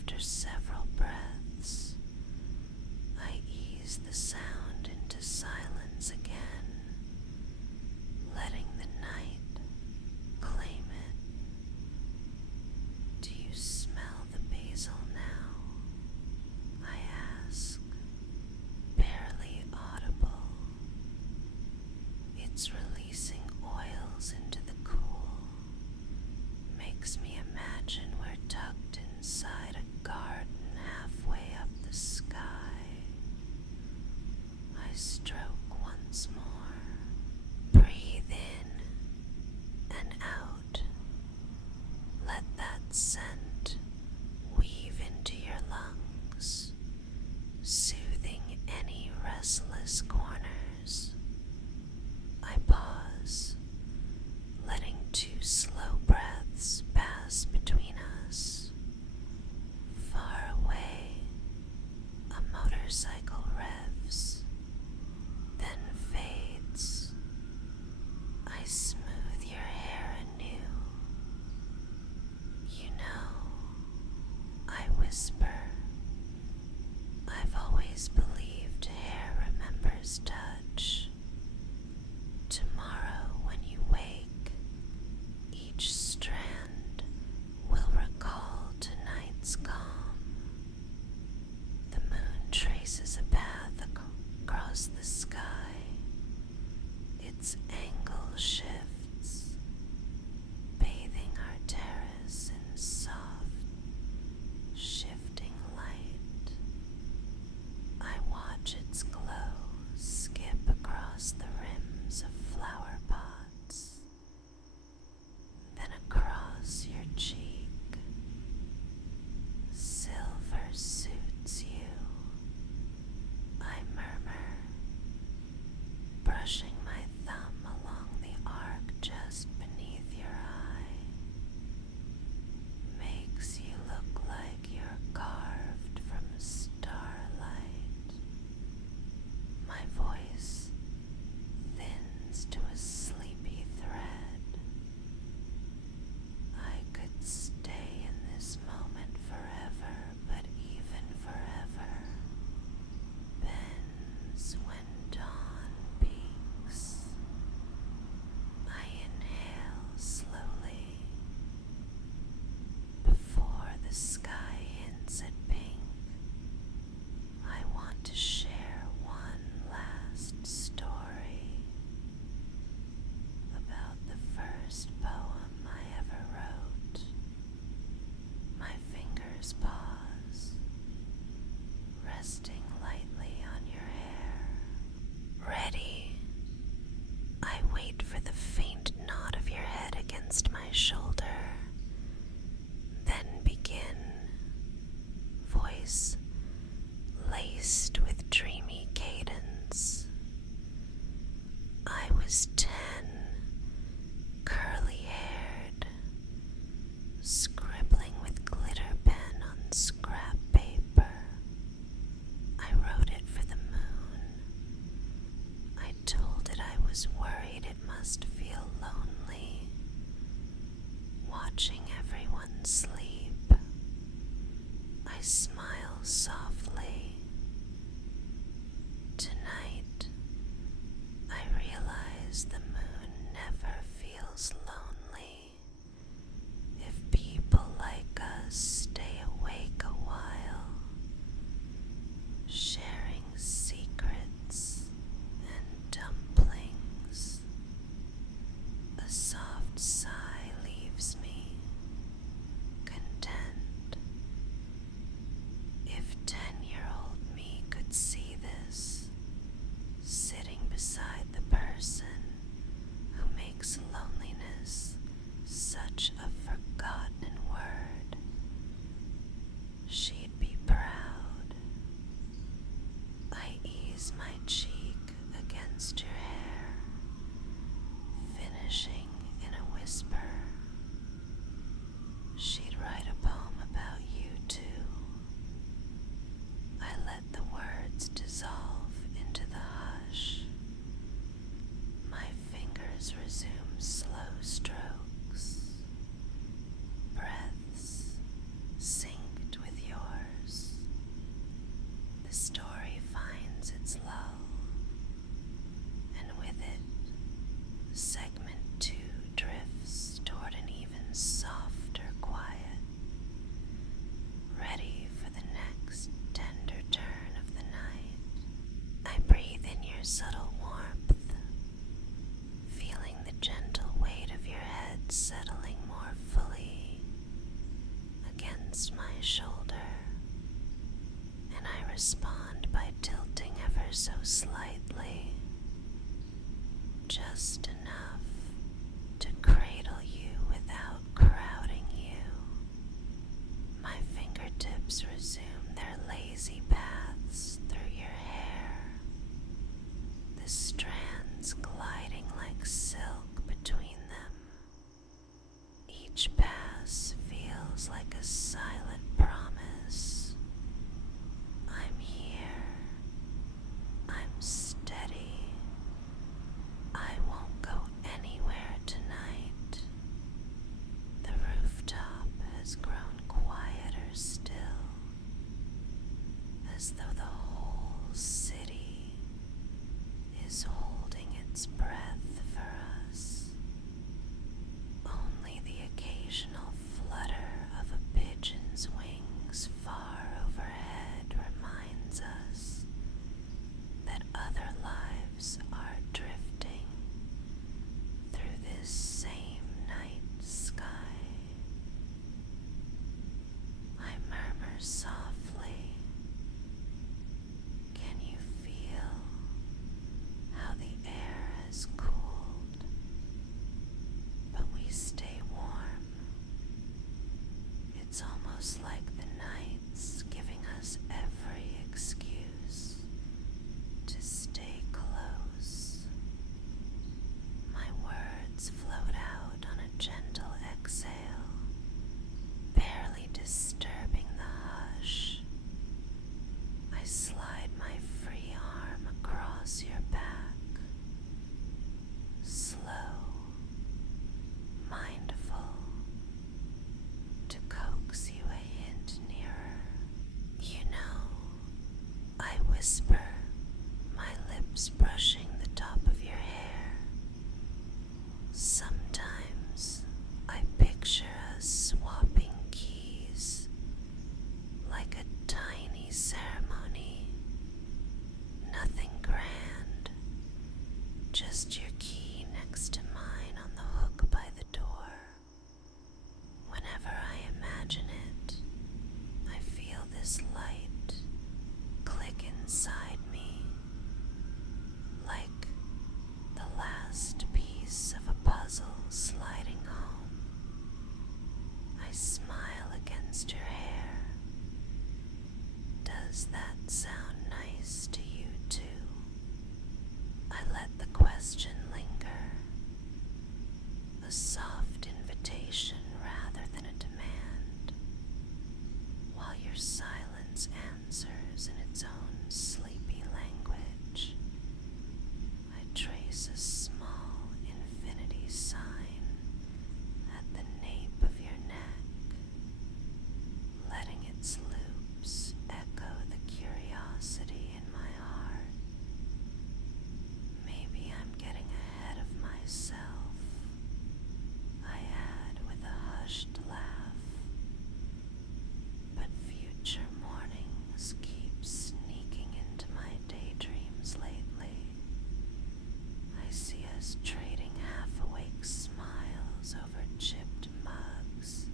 after several breaths, I ease the sound into silence again, letting the night claim it. Do you smell the basil now? I ask, barely audible. It's releasing oils into the cool, makes me imagine we're tucked inside a garden halfway up the sky. I stroke once more. Breathe in and out. Let that scent weave into your lungs, soothing any restless corners. I pause, letting 2 slow breaths pass between us. Far away, a motorcycle revs, then fades. I smooth your hair anew. You know, I whisper, I've always believed hair remembers touch. Tomorrow when you wake, each strand will recall tonight's calm. The moon traces a path across the sky. Its angle shifts, bathing our terrace in soft, shifting light. I watch its glow skip across the rims of flower pots, then across your cheek. Silver suits you, I murmur, brushing my thumb along the arc just beneath your eye. Makes you look like you're carved from starlight. My voice thins to a sleepy thread. I could stay in this moment forever, but even forever bends when dawn peaks. I inhale slowly. Before the sky hints at pink, I want to share one last story about the first poem I ever wrote. My fingers pause, resting lightly on your hair. Ready? I wait for the faint nod of your head against my shoulder, then begin, voice laced with dreamy cadence. I was 10, curly-haired, scribbling with glitter pen on scrap paper. I wrote it for the moon. I told it I was worried it must feel lonely, watching everyone sleep. I smile softly. Tonight, I realize the moon never feels lonely. If people like us stay awake a while, sharing secrets and dumplings. A soft sigh leaves me, content. If 10 respond by tilting ever so slightly, just enough to cradle you without crowding you. My fingertips resume their lazy paths through your hair, the strands gliding like silk between them. Each pass feels like a silent promise. I'm here. I'm steady. I won't go anywhere tonight. The rooftop has grown quieter still, as though the whole city is holding its breath for us. Only the occasional flutter of a pigeon's wings far overhead reminds us that other lives are drifting through this same night sky. I murmur softly, can you feel how the air has cooled, but we stay warm? It's almost like the night's giving us every excuse to stay close. My words float out on a gentle exhale, barely disturbing the hush. I slide my free arm across your back, slow, mindful, to coax you a hint nearer. You know, I whisper, my lips brushing the top of your hair. Sometimes I picture us swapping keys, like a tiny ceremony. Nothing grand, just your key next to mine on the hook by the door. Whenever I imagine it, I feel this light click inside me, like the last piece of a puzzle sliding home. I smile against your hair. Does that sound nice to you too? I let the question linger, a soft invitation rather than a demand, while your silence answers in its own sleepy language. I trace a small infinity sign at the nape of your neck, letting its loops echo the curiosity in my heart. Maybe I'm getting ahead of myself, I add with a hushed laugh. But future mornings keep sneaking into my daydreams lately. I see us trading half-awake smiles over chipped mugs,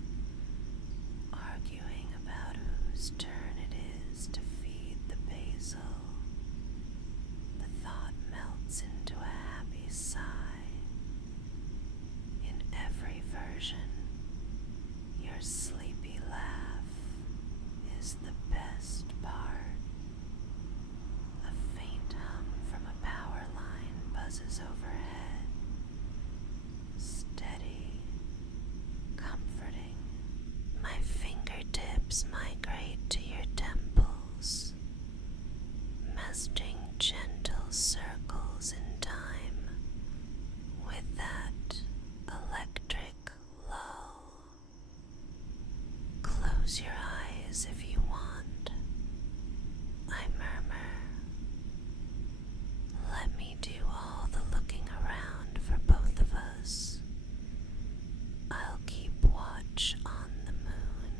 arguing about whose turn it is to feed the basil. The thought melts into a happy sigh. In every version, your sleepy laugh is the best part. A faint hum from a power line buzzes overhead, steady, comforting. My fingertips migrate to your temples, messaging gentle circles in time with that electric lull. Close your eyes if you want, I murmur. Let me do all the looking around for both of us. I'll keep watch on the moon.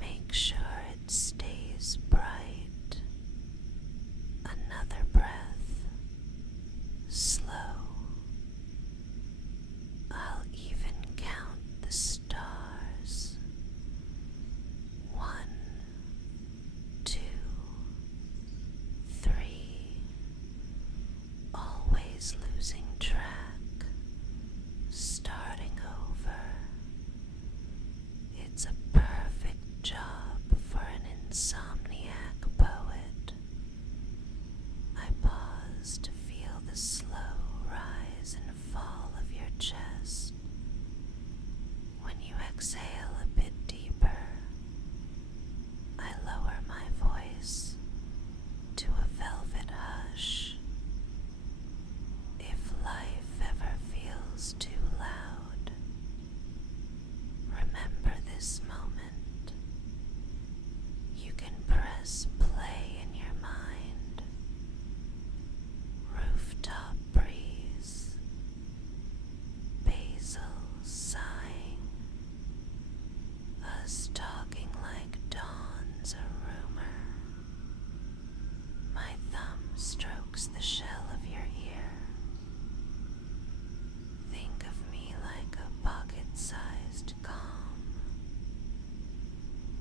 Make sure it stays bright. Another breath, slow. I'll even count the stars. insomniac poet. I pause to feel the slow rise and fall of your chest. When you exhale a bit deeper, I lower my voice to a velvet hush. If life ever feels too loud, remember this moment. You can press play in your mind. Rooftop breeze, basil sighing, us talking like dawn's a rumor. My thumb strokes the shell of your ear. Think of me like a pocket-sized calm.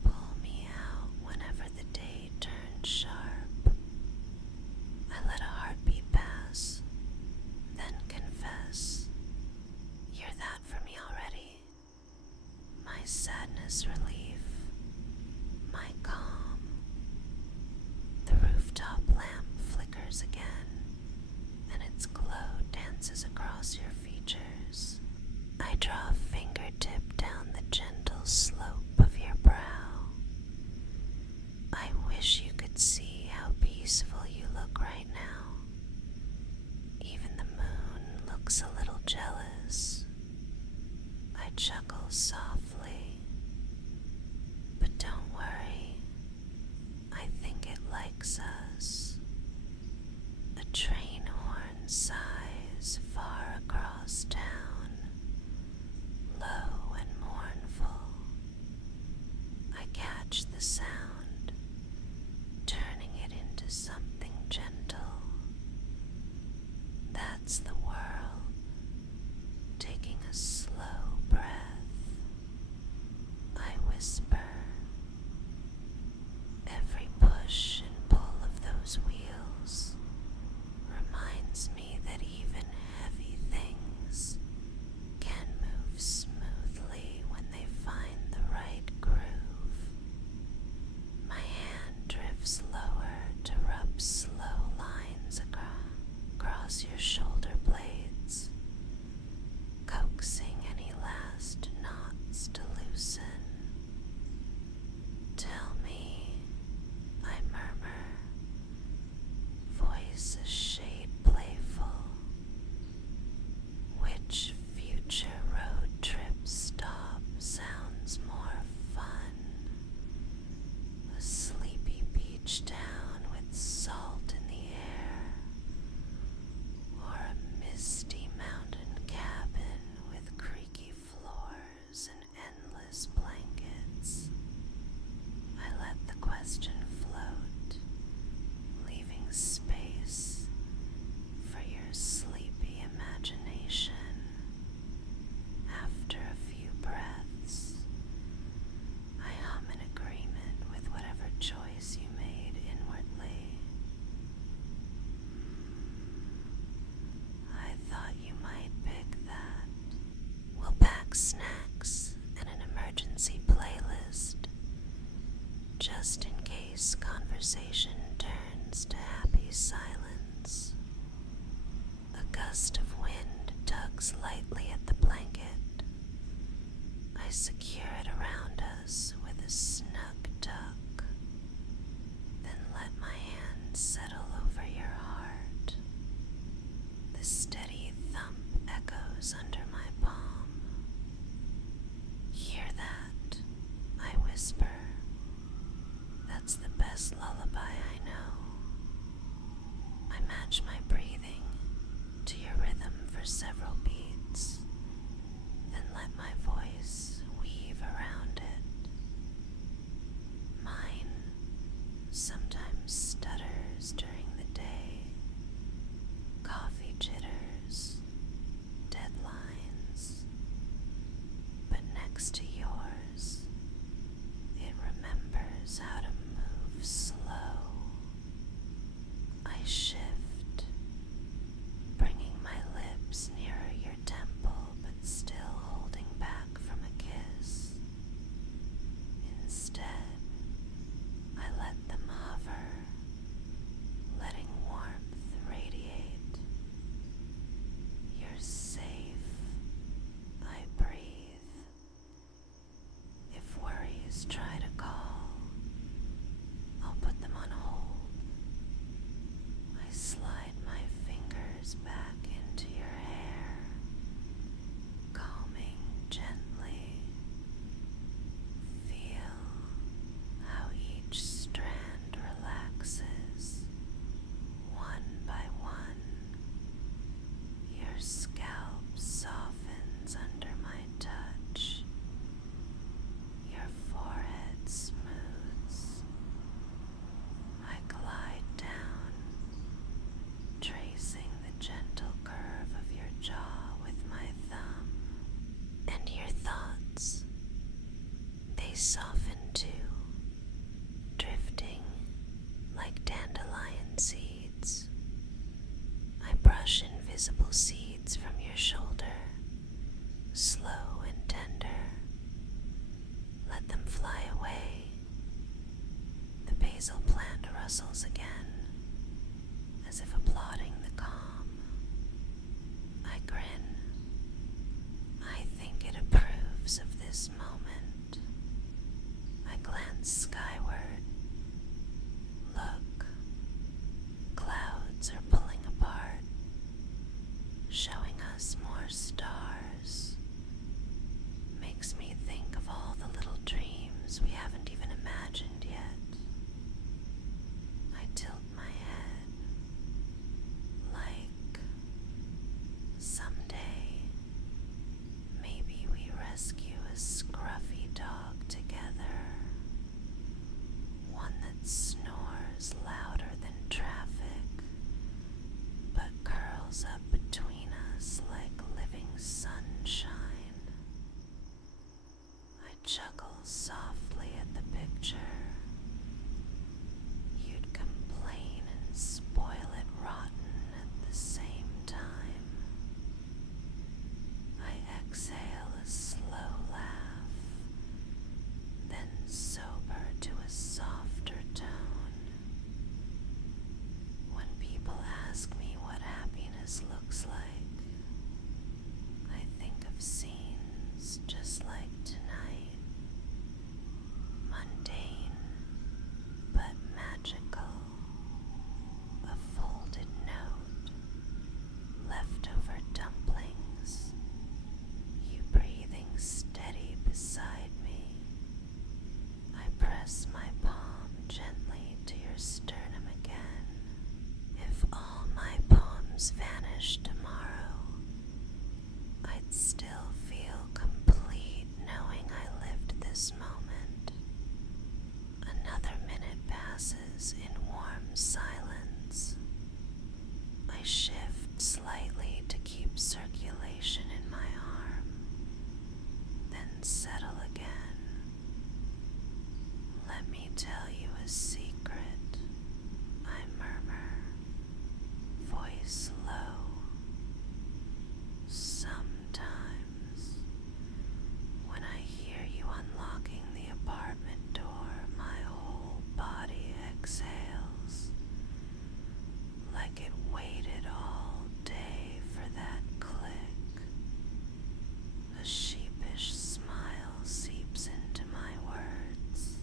Pull me out whenever the day turns sharp. I let a heartbeat pass, then confess. You're that for me already. My sadness relief, my calm. The rooftop lamp flickers again, and its glow dances across your features. I draw a fingertip down the gentle slope of your brow. I wish you could see how peaceful you look right now. Even the moon looks a little jealous. I chuckle softly, but don't worry, I think it likes us. A train horn sighs far across town, low and mournful. I catch the sound, turning it into something gentle. That's the world, taking a slow breath. I whisper. Every push and pull of those wheels reminds me that even heavy things can move smoothly when they find the right groove. My hand drifts lower to rub slow lines across your shoulder blades, coaxing any last knots to loosen. Tell me, I murmur, voice a shade playful. Which future road trip stop sounds more fun? A sleepy beach town with salt in the air, or a misty mountain cabin with creaky floors and endless blankets? I let the question float, leaving space for your sleepy imagination. After a few breaths, I hum in agreement with whatever choice you made inwardly. I thought you might pick that. We'll pack snacks and an emergency playlist, just in case conversation turns to happy silence. A gust of wind tugs lightly at the blanket. I secure it around us with a snug tuck, then let my hand settle over your heart. The steady thump echoes under my palm. Hear that? I whisper. That's the best lullaby I know. I match my breathing to your rhythm for several beats, then let my voice weave around it. basil plant rustles again, as if applauding the calm. I grin. I think it approves of this moment. I glance skyward. Look, clouds are pulling apart, showing us more stars. Makes me think of all the little dreams we haven't even imagined yet. I tilt my head, like someday maybe we rescue a scruffy dog together, one that snores louder than traffic, but curls up between us like living sunshine. I chuckle softly at the picture. You'd complain and spoil it rotten at the same time. I exhale a slow laugh, then sober to a softer tone. When people ask me what happiness looks like, I think of scenes just like tonight, mundane but magical. A folded note, leftover dumplings, you breathing steady beside me. I press my palm gently to your sternum again. If all my poems vanished tomorrow, I'd still feel complete knowing I lived this moment. Another minute passes in warm silence. I shift slightly to keep circulation in my arm, then settle again. Let me tell you a secret, I murmur, voice low. Sometimes, when I hear you unlocking the apartment door, my whole body exhales, like it waited all day for that click. A sheepish smile seeps into my words.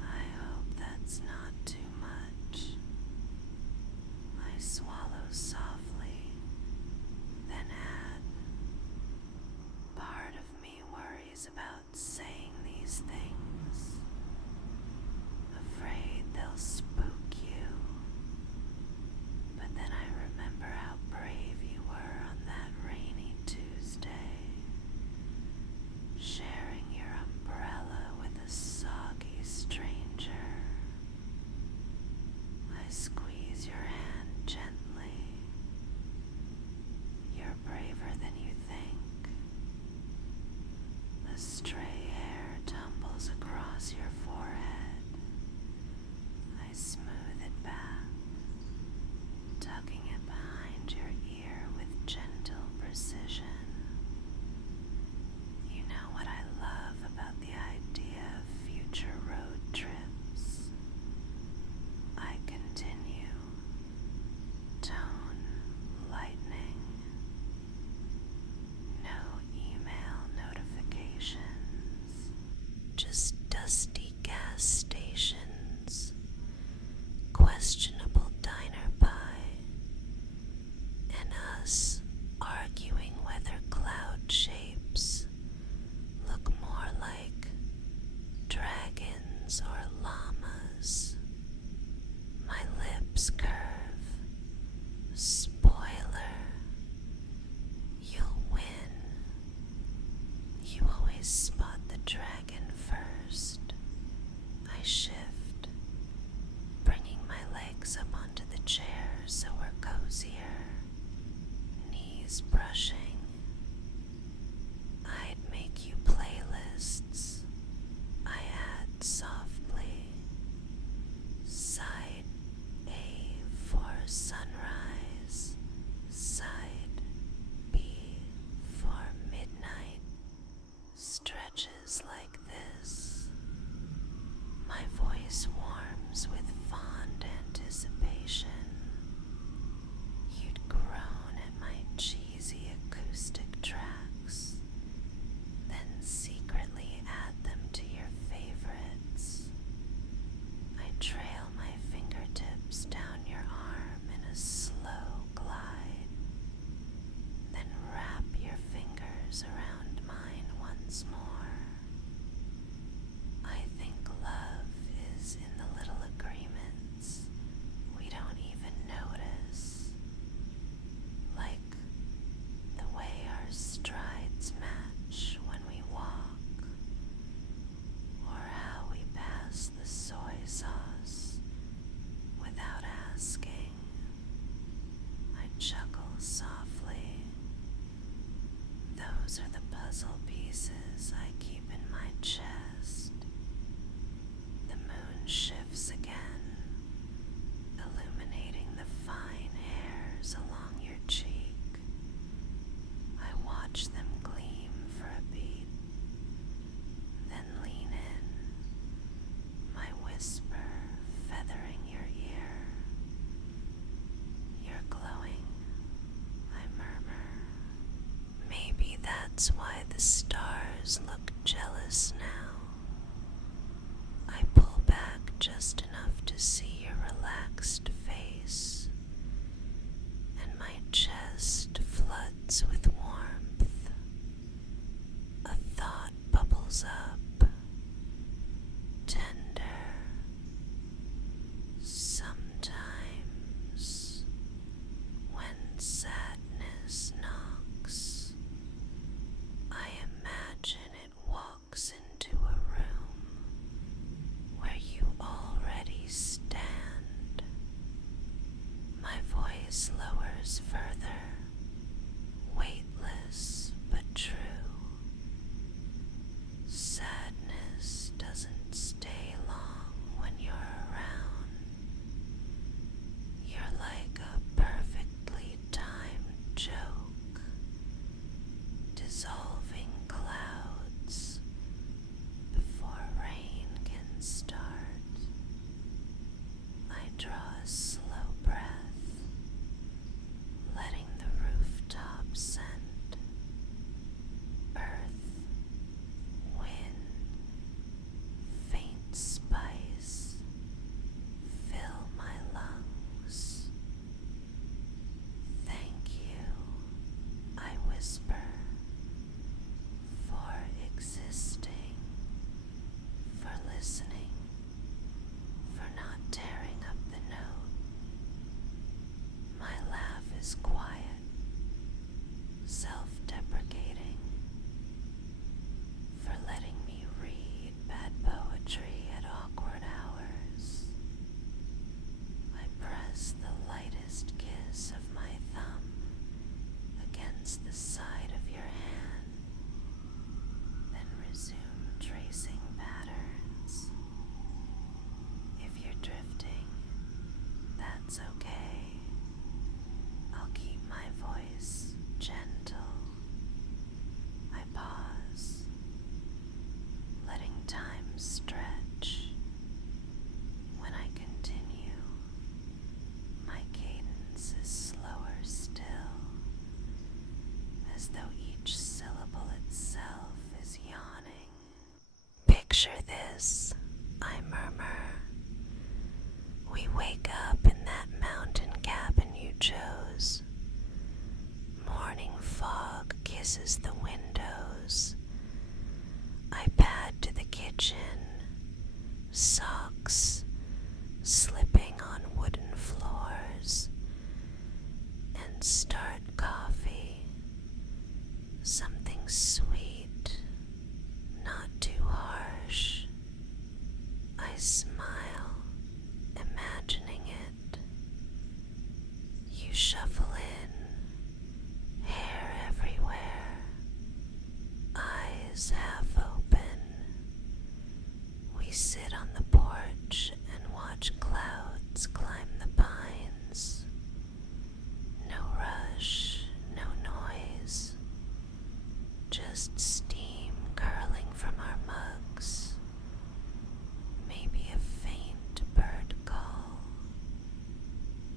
I hope that's not too much. I swallow softly, then add, part of me worries about saying these things, afraid they'll spook you. But then I remember how brave you were on that rainy Tuesday, sharing your umbrella with a soggy stranger. I squeeze your hand gently. You're braver than you think. A stray hair tumbles across your forehead. I smooth it back, tucking it behind your ear with gentle precision. You know what I love about the idea of future road trips. I continue, tone lightening. No email notifications, just dusty gas stations, questionable diner pie, and us arguing whether cloud shapes look more like dragons or llamas. My lips curve. Spoiler. You'll win. You always spot the dragon first. I shift, bringing my legs up onto the chair so we're cozier, knees brushing. I'd make you playlists, I add softly. to see your relaxed face, and my chest floods with warmth. A thought bubbles up, tender. Sometimes, when sadness knocks, I imagine it walks into a room where you already stand. My voice lowers further, weightless but true. Sadness doesn't stay long when you're around. You're like a perfectly timed joke, dissolving clouds before rain can start. I draw a slow breath, letting the rooftop scent, earth, wind, faint spice fill my lungs. Thank you, I whisper, for existing, for listening, for not tearing up the note. My laugh is quiet, self-deprecating, for letting me read bad poetry at awkward hours. I press the lightest kiss of my thumb against the side of your hand, then resume tracing patterns. If you're drifting, that's okay. I'll keep my voice gentle. I pause, letting time stretch. When I continue, my cadence is slower still, as though each syllable itself is yawning. Picture this, I murmur. We wake up in that mountain cabin you chose. Morning fog kisses the windows. I pad to the kitchen, socks slipping on wooden floors, and start coffee. Something sweet, not too harsh. I smile, imagining it. You shuffle in, hair everywhere, eyes half open. We sit on the porch and watch clouds climb the pines. No rush, no noise, just steam curling from our mugs. Maybe a faint bird call.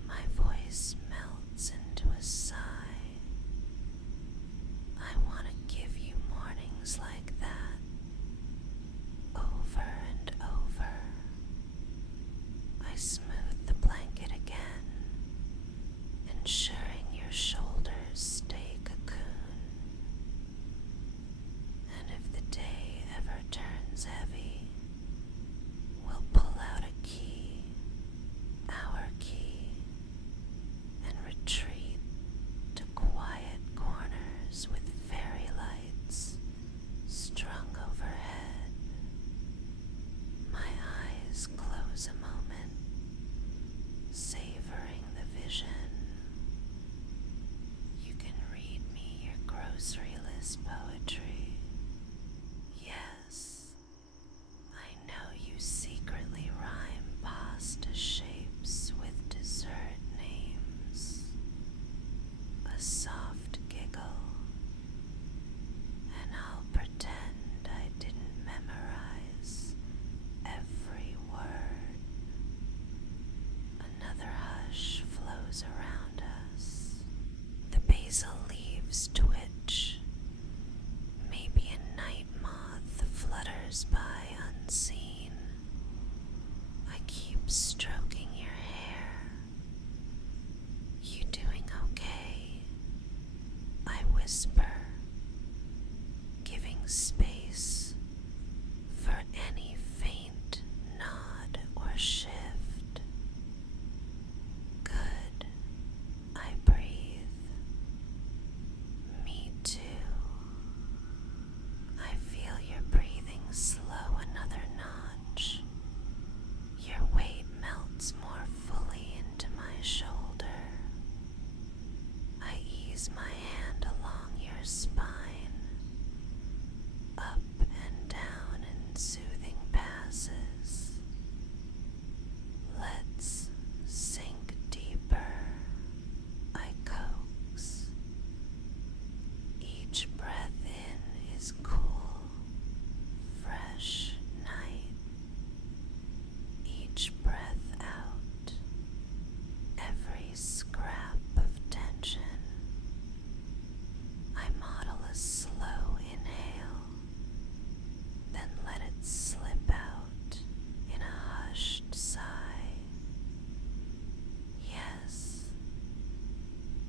My voice melts into a sigh. I want to give you mornings like that, over and over. I smooth the blanket again, ensuring your shoulders stay cocoon. And if the day ever turns heavy, we'll pull out a key, our key, and retreat to quiet corners with fairy lights strung overhead. My eyes close a moment, savoring the vision. You can read me your grocery list poetry. Yes, I know you secretly rhyme pasta shapes with dessert names. A soft giggle, and I'll pretend I didn't memorize every word. Another hush flows around us. The basil leaves twitch. Maybe a night moth flutters by unseen. I keep stroking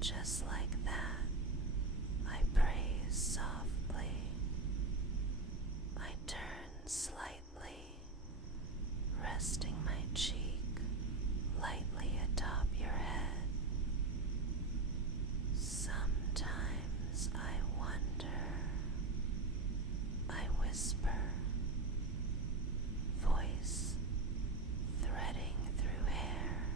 Just like that, I praise softly. I turn slightly, resting my cheek lightly atop your head. Sometimes I wonder. I whisper, voice threading through hair.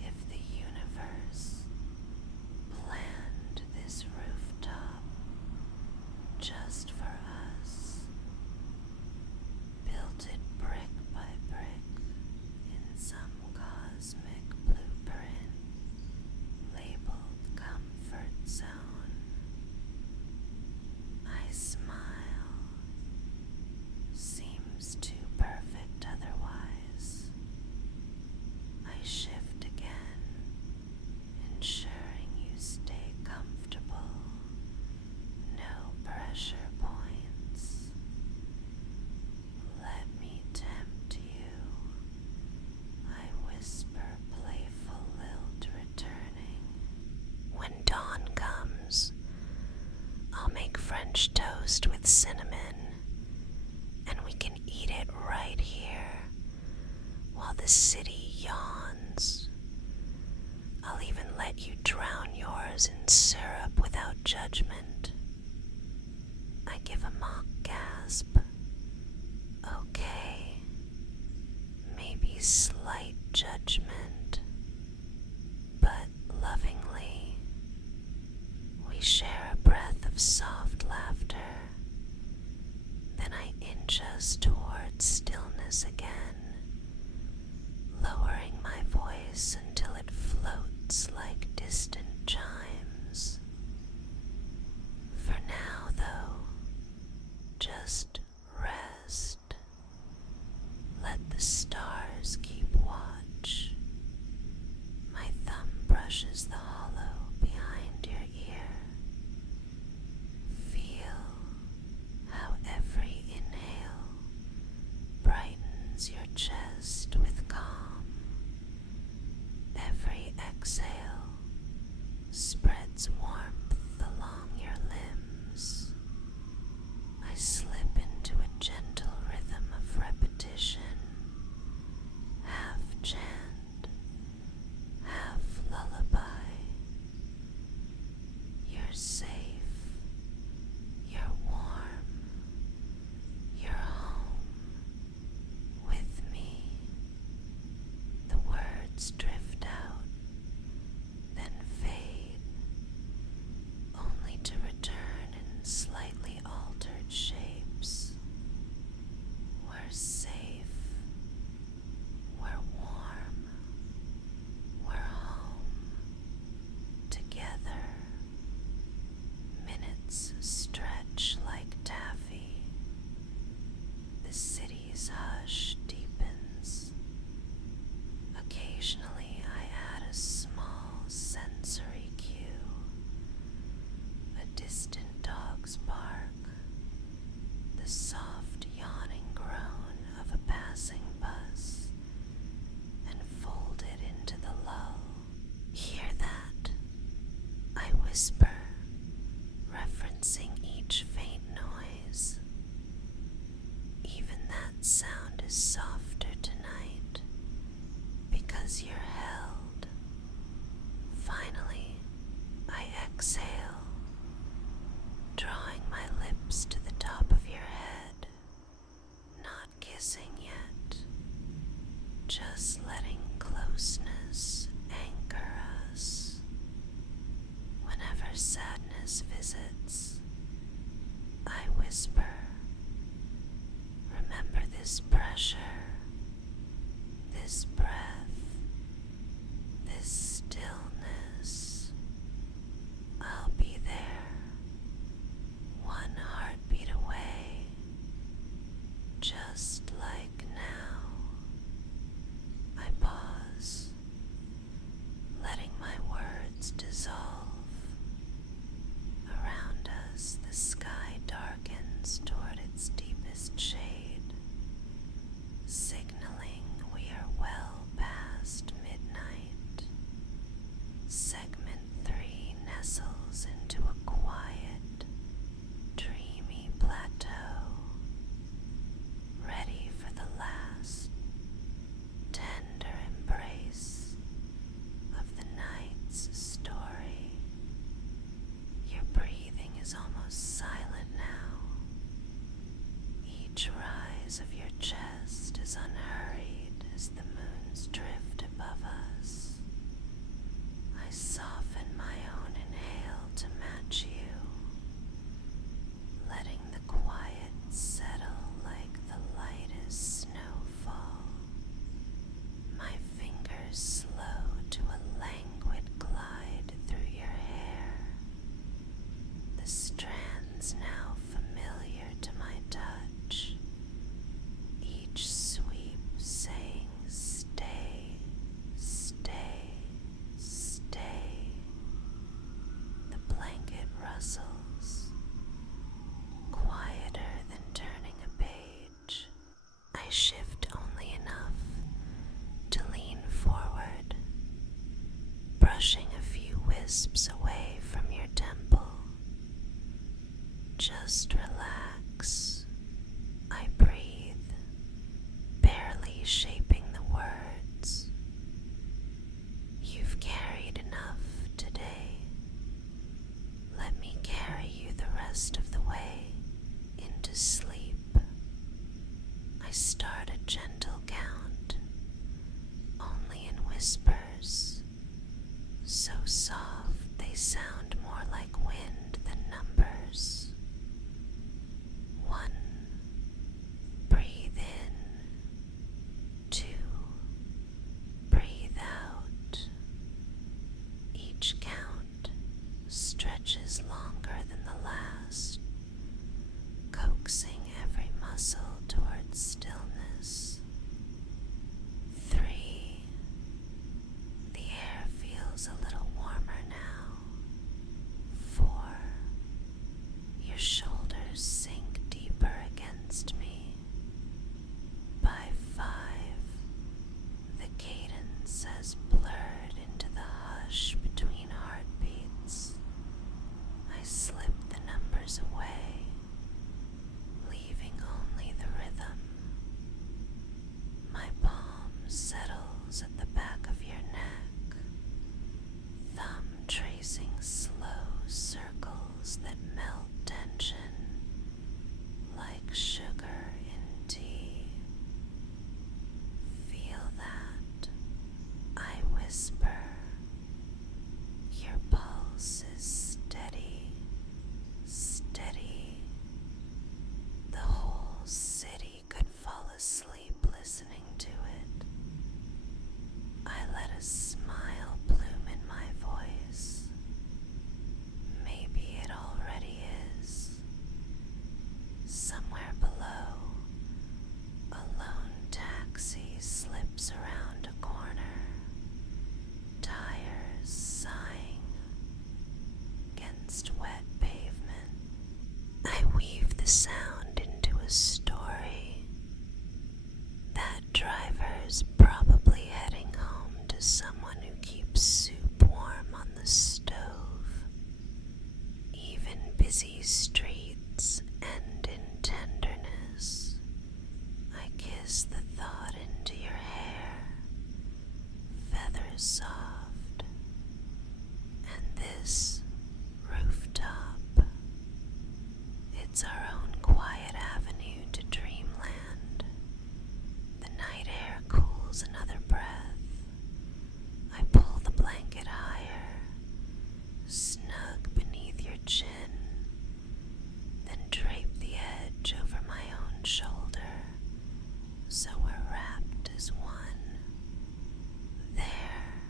If the universe planned this rooftop just for us, built it brick by brick in some cosmic blueprint labeled comfort zone, I smile. Seems too perfect otherwise. I shift again, ensuring you stay comfortable. No pressure points. Let me tempt you. I whisper, playful lilt returning. When dawn comes, I'll make French toast with cinnamon, and we can eat it right here while the city yawns. I'll even let you drown yours in syrup without judgment. I give a mock gasp. Okay, maybe slight judgment, but lovingly. We share a breath of soft laughter. Then I inch us towards stillness again, lowering my voice until it floats like distant chimes. For now, though, just rest. Let the stars keep watch. My thumb brushes the hollow behind your ear. Feel how every inhale brightens your chest with calm. Every exhale spreads warmth along your limbs. I slip into a gentle rhythm of repetition, half chant, half lullaby. You're safe, you're warm, you're home with me. The words drift out, then fade, only to return in slightly altered shapes. We're safe, we're warm, we're home, together. Minutes stretch like taffy. The city's hush deepens. Occasionally I add a small sensory cue. A distant dog's bark, the soft yawning groan of a passing bus, and fold it into the lull. Hear that? I whisper, referencing each faint noise. Even that sound is softer tonight because you're held. Finally, I exhale, drawing my lips to the top of your head, not kissing yet, just letting closeness anchor us. Whenever sadness visits, I whisper, remember this pressure, this breath, this stillness. I'll be there, one heartbeat away, just like now. I pause, letting my words dissolve. Around us, the sky darkens toward its deepest shade, signaling we are well past shift only enough to lean forward, brushing a few wisps away from your temple. Just relax. I breathe, barely shaping the words. You've carried enough today. Let me carry you the rest of the way into sleep. I start a gentle count, only in whispers, so soft they sound more like wind than numbers. 1. Breathe in. 2. Breathe out. Each count stretches longer than the last, coaxing every muscle towards stillness. 3. The air feels a little warmer now. 4. Your shoulders sink deeper against me. By 5, the cadence has blurred into the hush between heartbeats. I slip the numbers away, leaving only the rhythm. My palm settles at the back of your neck, thumb tracing slow circles that melt tension like sugar in tea. Feel that, I whisper. Your pulse is steady, steady. The whole city could fall asleep listening to it. I let a smile bloom in my voice. Maybe it already is. Somewhere below, a lone taxi slips around a corner, tires sighing against wet pavement. I weave the sound into a story. That driver's probably heading home to someone who keeps soup warm on the stove. Even busy streets end in tenderness. I kiss the thought into your hair, feathers soft, and this rooftop. It's our own quiet avenue to dreamland. The night air cools another breath. I pull the blanket higher, snug beneath your chin, then drape the edge over my own shoulder, so we're wrapped as one. There,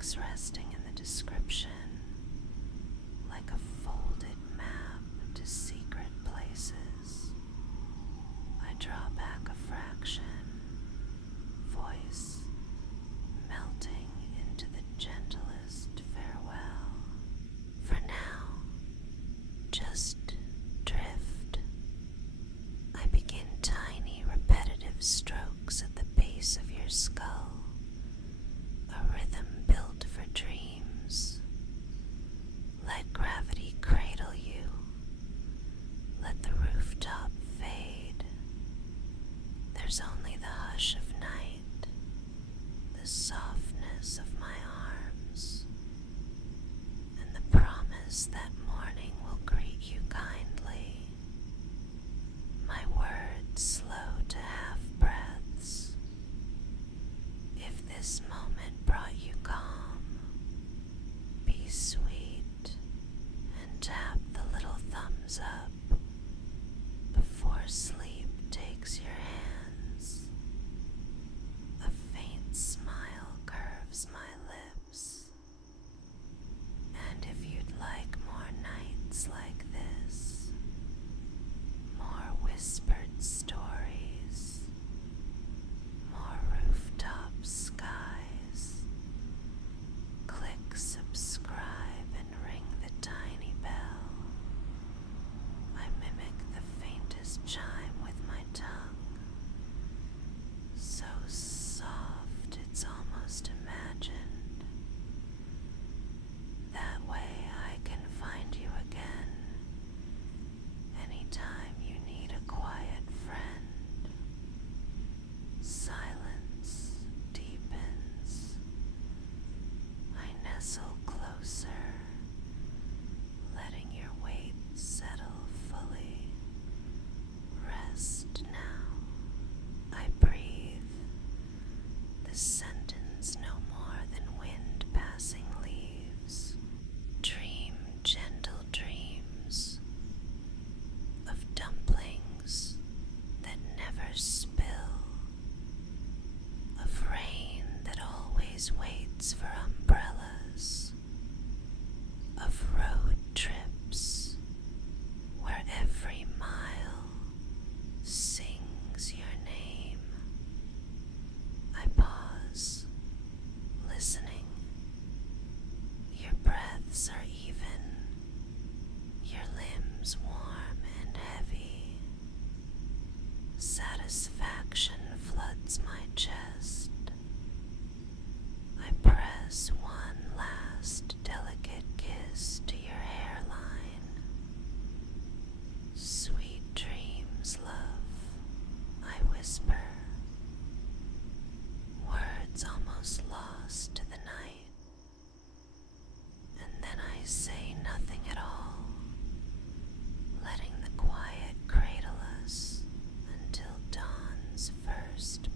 legs resting in the description, like a folded map to secret places. I draw back a fraction, voice melting into the gentlest farewell. For now, just drift. I begin tiny repetitive strokes at the base of your skull, a rhythm built for dreams. Let gravity cradle you. Let the rooftop fade. There's only the hush of night, the softness of my arms, and the promise that morning will greet you kindly. My words slow to half breaths. If this moment brought you calm, be sweet and tap the little thumbs up before sleep takes your hands. A faint smile curves my lips. And if you'd like more nights like this, more whispered stories, more rooftop skies, click subscribe and ring the tiny bell. I mimic the faintest chime with my tongue, so soft it's almost imagined. That way I can find you again anytime you need a quiet friend. Silence deepens. I nestle closer, letting your weight settle fully. Rest now. I breathe. The sentence no more than wind passing leaves. Dream gentle dreams of dumplings that never spill, of rain that always waits for umbrellas, of road trips where every mile sings your name. I pause, listening. Your breaths are even, your limbs warm and heavy. Satisfaction floods my chest. I press one last delicate kiss to your hairline. Sweet dreams, love, I whisper. Words almost lost to the night. And then I say nothing at all, letting the quiet cradle us until dawn's first